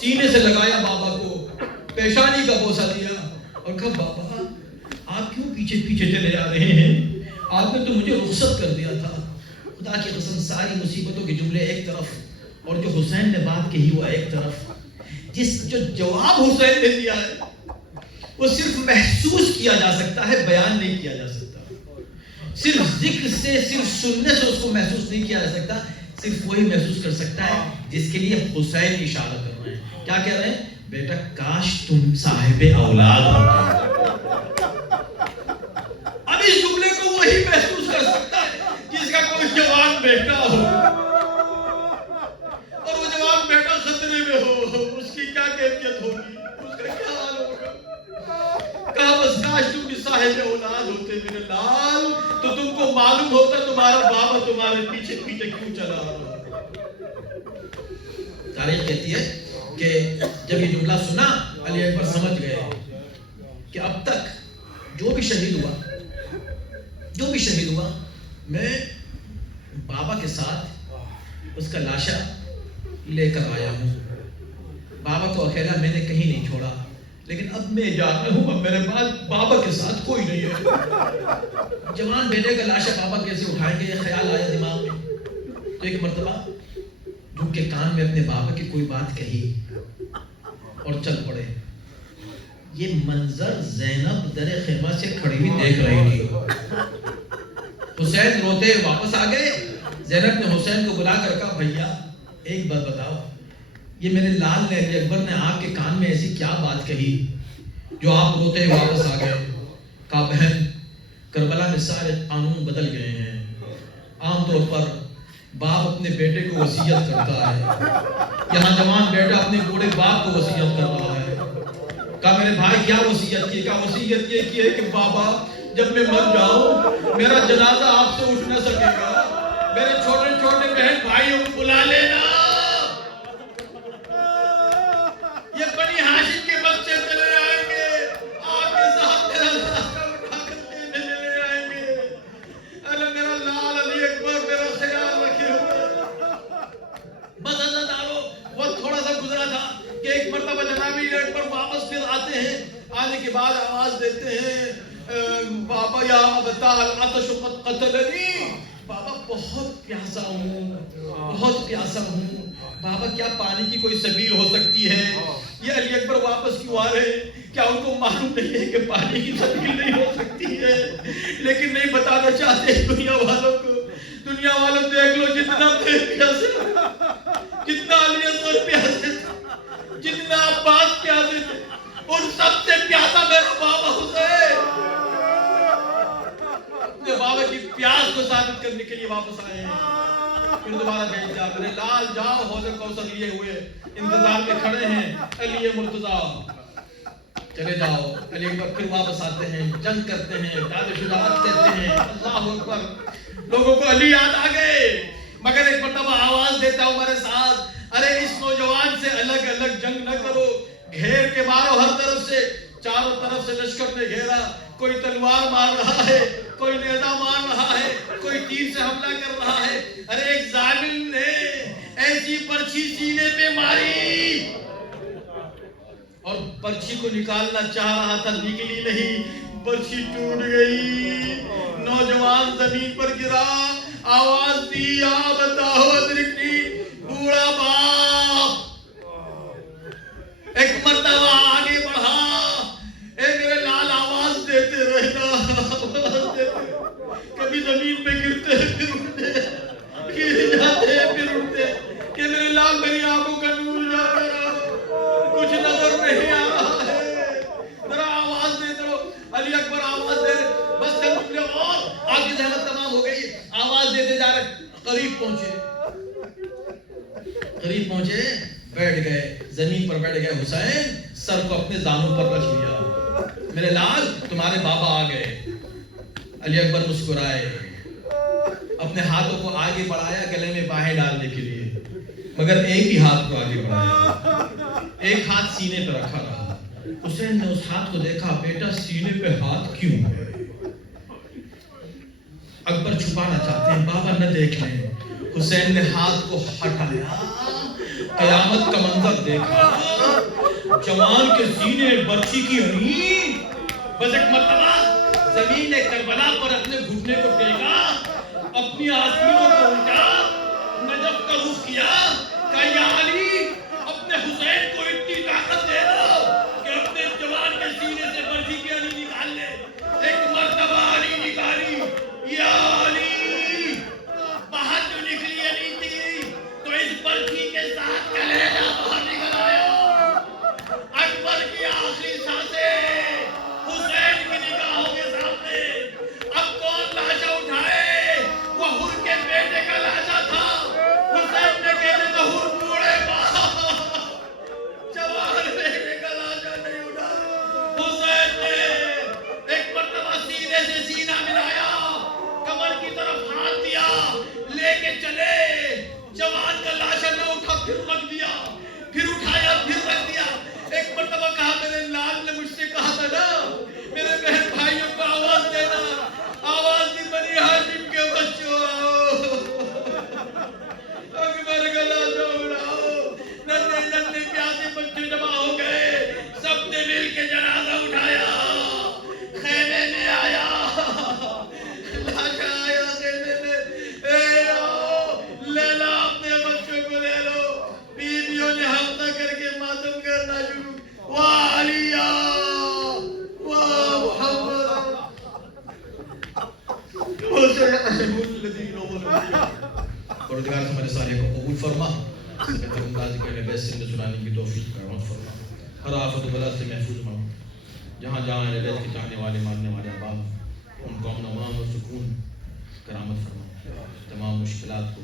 سینے سے لگایا بابا کو, پیشانی کا بوسہ دیا اور کہا بابا آپ کیوں پیچھے پیچھے چلے جا رہے ہیں؟ آپ نے تو مجھے رخصت کر دیا تھا. خدا کی قسم ساری مصیبتوں کے جملے ایک طرف اور جو حسین نے بات کہی وہ ایک طرف. جو جواب حسین نے دیا ہے وہ صرف محسوس کیا جا سکتا ہے, بیان نہیں کیا جا سکتا. صرف ذکر سے, صرف سننے سے اس کو محسوس نہیں کیا جا سکتا. صرف وہی محسوس کر سکتا ہے جس کے لیے حسین اشارہ کر رہے ہیں. کیا کہہ رہے ہیں؟ بیٹا کاش تم صاحب اولاد ہوتے. اب اس جملے کو وہی محسوس کر سکتا ہے جس کا کوئی جوان بیٹا ہو اور وہ جوان بیٹا خطرے میں ہو. اس کی کیا کیفیت ہوگی, اس کا کیا حال ہوگا؟ کہا بس کاش تم بھی صاحب اولاد ہوتے میرے لال, تو تم کو معلوم ہوتا تمہارا بابا تمہارے پیچھے پیچھے کیوں چلا رہا. تاریخ کہتی ہے کہ جب یہ جملہ سنا علی اکبر سمجھ گئے کہ اب تک جو بھی شہید ہوا میں بابا کے ساتھ اس کا لاشا لے کر آیا ہوں. بابا کو اکیلا میں نے کہیں نہیں چھوڑا, لیکن اب میں جاتا ہوں اب میرے پاس بابا کے ساتھ کوئی نہیں ہے. جوان بیٹے کا لاشا بابا کیسے اٹھائیں گے, یہ خیال آیا دماغ میں. تو ایک مرتبہ جھک کے کان میں اپنے بابا کی کوئی بات کہی اور چل پڑے. یہ منظر زینب در خیمہ سے کھڑی ہوئی دیکھ رہی تھی. حسین روتے واپس آ گئے. زینب نے حسین کو بلا کر کہا بھیا ایک بات بتاؤ, یہ میرے لال نے علی اکبر نے آپ کے کان میں ایسی کیا بات کہی جو آپ روتے واپس آ گئے؟ کہا بہن کربلا میں سارے قانون بدل گئے ہیں. عام طور پر باپ اپنے بیٹے کو وصیت کرتا ہے, یہاں جوان بیٹا اپنے بوڑھے باپ کو وصیت کر رہا ہے. کہا میرے بھائی کیا وصیت کی؟ کہا وصیت یہ کی ہے کہ بابا جب میں مر جاؤں میرا جنازہ آپ سے اٹھ نہ سکے گا, میرے چھوٹے چھوٹے بہن بھائیوں کو بلا لینا. یہ بنی ہاشم کے بچے چلے آئیں گے, آپ کے ساتھ میرا لاشا اٹھا کر کے لے آئیں گے. ارے میرا لال علی اکبر میرا خیال رکھے ہوئے. بس عزتدارو وہ تھوڑا سا گزرا تھا کہ ایک مرتبہ جناب علی اکبر واپس پھر آتے ہیں. آنے کے بعد آواز دیتے ہیں بابا یا ابتا العطش قد قتلنی. بابا بہت پیاسا ہوں, بہت پیاسا ہوں. بابا کیا پانی کی کوئی سبیل ہو سکتی ہے؟ یہ علی اکبر واپس کیوں آ رہے ہیں؟ کیا ان کو معلوم نہیں ہے کہ پانی کی سبیل نہیں ہو سکتی ہے؟ لیکن نہیں بتانا چاہتے دنیا والوں کو. دنیا والوں دیکھ لو جتنا پیاسے, جتنا علی اکبر پیاسے, جتنا عباس پیاسے تھے, ان سب سے پیاسا میرا بابا حسین. اپنے بابا کی پیاس کو ثابت کرنے کے لیے واپس آئے ہیں. پھر دوبارہ بھیج دیا میرے لال جاؤ, حوض کوثر لیے ہوئے انتظار میں کھڑے ہیں. علی مرتضیٰ چلے جاؤ. علی اکبر پھر واپس آتے ہیں, جنگ کرتے ہیں, داد شجاعت دیتے ہیں. اللہ اکبر. لوگوں کو علی یاد آ گئے, مگر ایک مرتبہ آواز دیتا ہوں میرے ساتھ, ارے اس نوجوان سے الگ الگ جنگ نہ کرو, گھیر کے مارو ہر طرف سے. چاروں طرف سے لشکر نے گھیرا, کوئی تلوار مار رہا ہے, کوئی نیزہ مار رہا ہے, کوئی تیر سے حملہ کر رہا ہے. ارے ایک ظالم نے ایسی پرچھی سینے پہ ماری اور پرچھی کو نکالنا چاہ رہا تھا, نکلی نہیں, پرچھی ٹوٹ گئی. نوجوان زمین پر گرا, آواز دی یا بتاؤ ادرکنی. بوڑھا باپ ایک مرتبہ آگے بڑھا, اے میرے لال آواز دیتے رہنا. کبھی زمین پہ گرتے پھر اٹھتے, گر جاتے پھر اٹھتے, کہ میرے لال میری آنکھوں کا نور جا رہا, کچھ نظر نہیں آ رہا ہے, ذرا آواز دیتے رہو. علی اکبر آواز دے رہے, بس چند جملے اور, آپ کی زحمت تمام ہو گئی. آواز دیتے جا رہے, قریب پہنچے, بیٹھ گئے, زمین پر بیٹھ گئے. حسین سر کو اپنے زانوں پر رکھ لیا. میرے لال تمہارے بابا آ گئے. علی اکبر مسکرائے, اپنے ہاتھوں کو آگے بڑھایا گلے میں باہیں ڈالنے کے لیے, مگر ایک ہی ہاتھ کو آگے بڑھایا, ایک ہاتھ سینے پہ رکھا رہا. حسین نے اس ہاتھ کو دیکھا, بیٹا سینے پہ ہاتھ کیوں ہے؟ اکبر چھپانا چاہتے ہیں, بابا نہ دیکھ لیں. حسین نے ہاتھ کو ہٹایا, قیامت کا منظر دیکھا. جوان کے سینے برچی کی ہری. بس ایک مرتبہ زمین کربلا پر اپنے گھٹنے کو ٹیکا, اپنی آستینوں کو اٹھا, نجف کا رخ کیا, کہا یا علی اپنے حسین کو اتنی طاقت دے دو کہ اپنے جوان کے سینے سے برچی کی ہری نکال لے. ایک مرتبہ علی نکالی, یا علی باہر جو نکلی علی تھی تو اس برچی کے ساتھ کلیجہ باہر نکل آیا. اکبر کی آخری سانسیں حسین کی نگاہوں کے سامنے. اب کون لاشا اٹھائے؟ وہ حر کے بیٹے کا لاشا تھا. حسین نے کہنے کا حر بوڑھے باپ, جوان بیٹے کا لاشا نہیں اٹھا. حسین نے ایک مرتبہ سینے سے سینہ ملایا, کمر کی طرف ہاتھ دیا, لے کے چلے. جوان کا لاشا نہ اٹھا, پھر رکھ دیا, پھر اٹھایا, پھر رکھ دیا. ایک مرتبہ کہا, میرے لال نے مجھ سے کہا تھا نا میرے بہن بھائیوں کو آواز دینا, آواز دی بنی ہاشم کے بچوں اکبر کا لاشا اڑاؤ. ننھے ننھے پیاسے بچے جمع ہو گئے, سب نے مل کے جنازہ اٹھایا. خیمے میں آیا, لاشا آیا خیمے میں. اے آؤ لیلا اپنے بچوں کو لے لو. بیویوں نے حملہ کر کے ماتم کرنا شروع. واہ علی, واہ محمد, پروردگار ہمارے صالح کو قبول فرما. سکت اندازی کرنے بیس سند سنانے کی توفیق کرامت فرما. ہر آفت و بلا سے محفوظ فرما. جہاں جہاں اہل بیت کے چاہنے والے ماننے والے احباب, ان کو امن امان اور سکون کرامت فرما. تمام مشکلات کو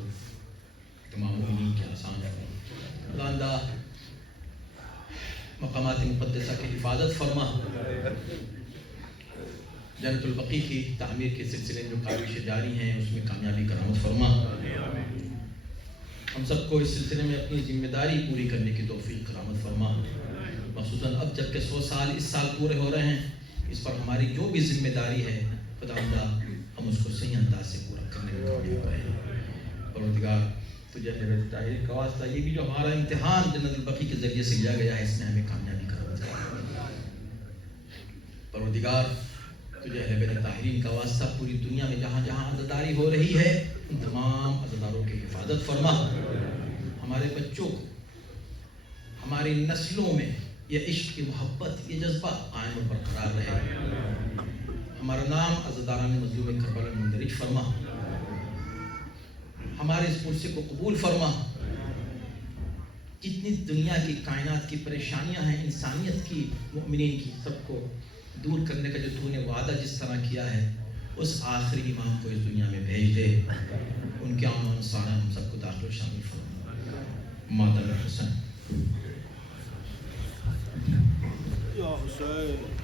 تمام مومنین کے آسان فرما. اللہ اللہ مقامات مقدسہ کی حفاظت فرما. جنت البقیع کی تعمیر کے سلسلے میں جو کاوشیں جاری ہیں اس میں کامیابی کرامت فرما. ہم سب کو اس سلسلے میں اپنی ذمہ داری پوری کرنے کی توفیق کرامت فرما. مخصوصاً اب جب کہ 100 سال اس سال پورے ہو رہے ہیں, اس پر ہماری جو بھی ذمہ داری ہے خداوندہ ہم اس کو صحیح انداز سے پورا کرنے میں کامیاب رہے ہیں. پروردگار تجھے حضرت طاہر کا واسطہ, یہ بھی جو ہمارا امتحان جنت البقیع کے ذریعے سے لیا گیا ہے اس میں ہمیں کامیابی کرامت فرما. پروردگار تجھے اہل بیت طاہرین کا واسطہ پوری دنیا میں جہاں جہاں عزاداری ہو رہی ہے ان تمام عزاداروں کی حفاظت فرما. ہمارے بچوں کو, ہماری نسلوں میں یہ عشق کی محبت, یہ جذبہ قائم اور برقرار رہے. ہمارا نام عزاداران مظلوم کربلا میں مندرج فرما. ہمارے اس پرسے کو قبول فرما. جتنی دنیا کی کائنات کی پریشانیاں ہیں, انسانیت کی, مؤمنین کی, سب کو دور کرنے کا جو تو نے وعدہ جس طرح کیا ہے, اس آخری امام کو اس دنیا میں بھیج دے. ان کے امن و سارا ہم سب کو داخل و شامل فرما. ماتم حسین. یا حسین.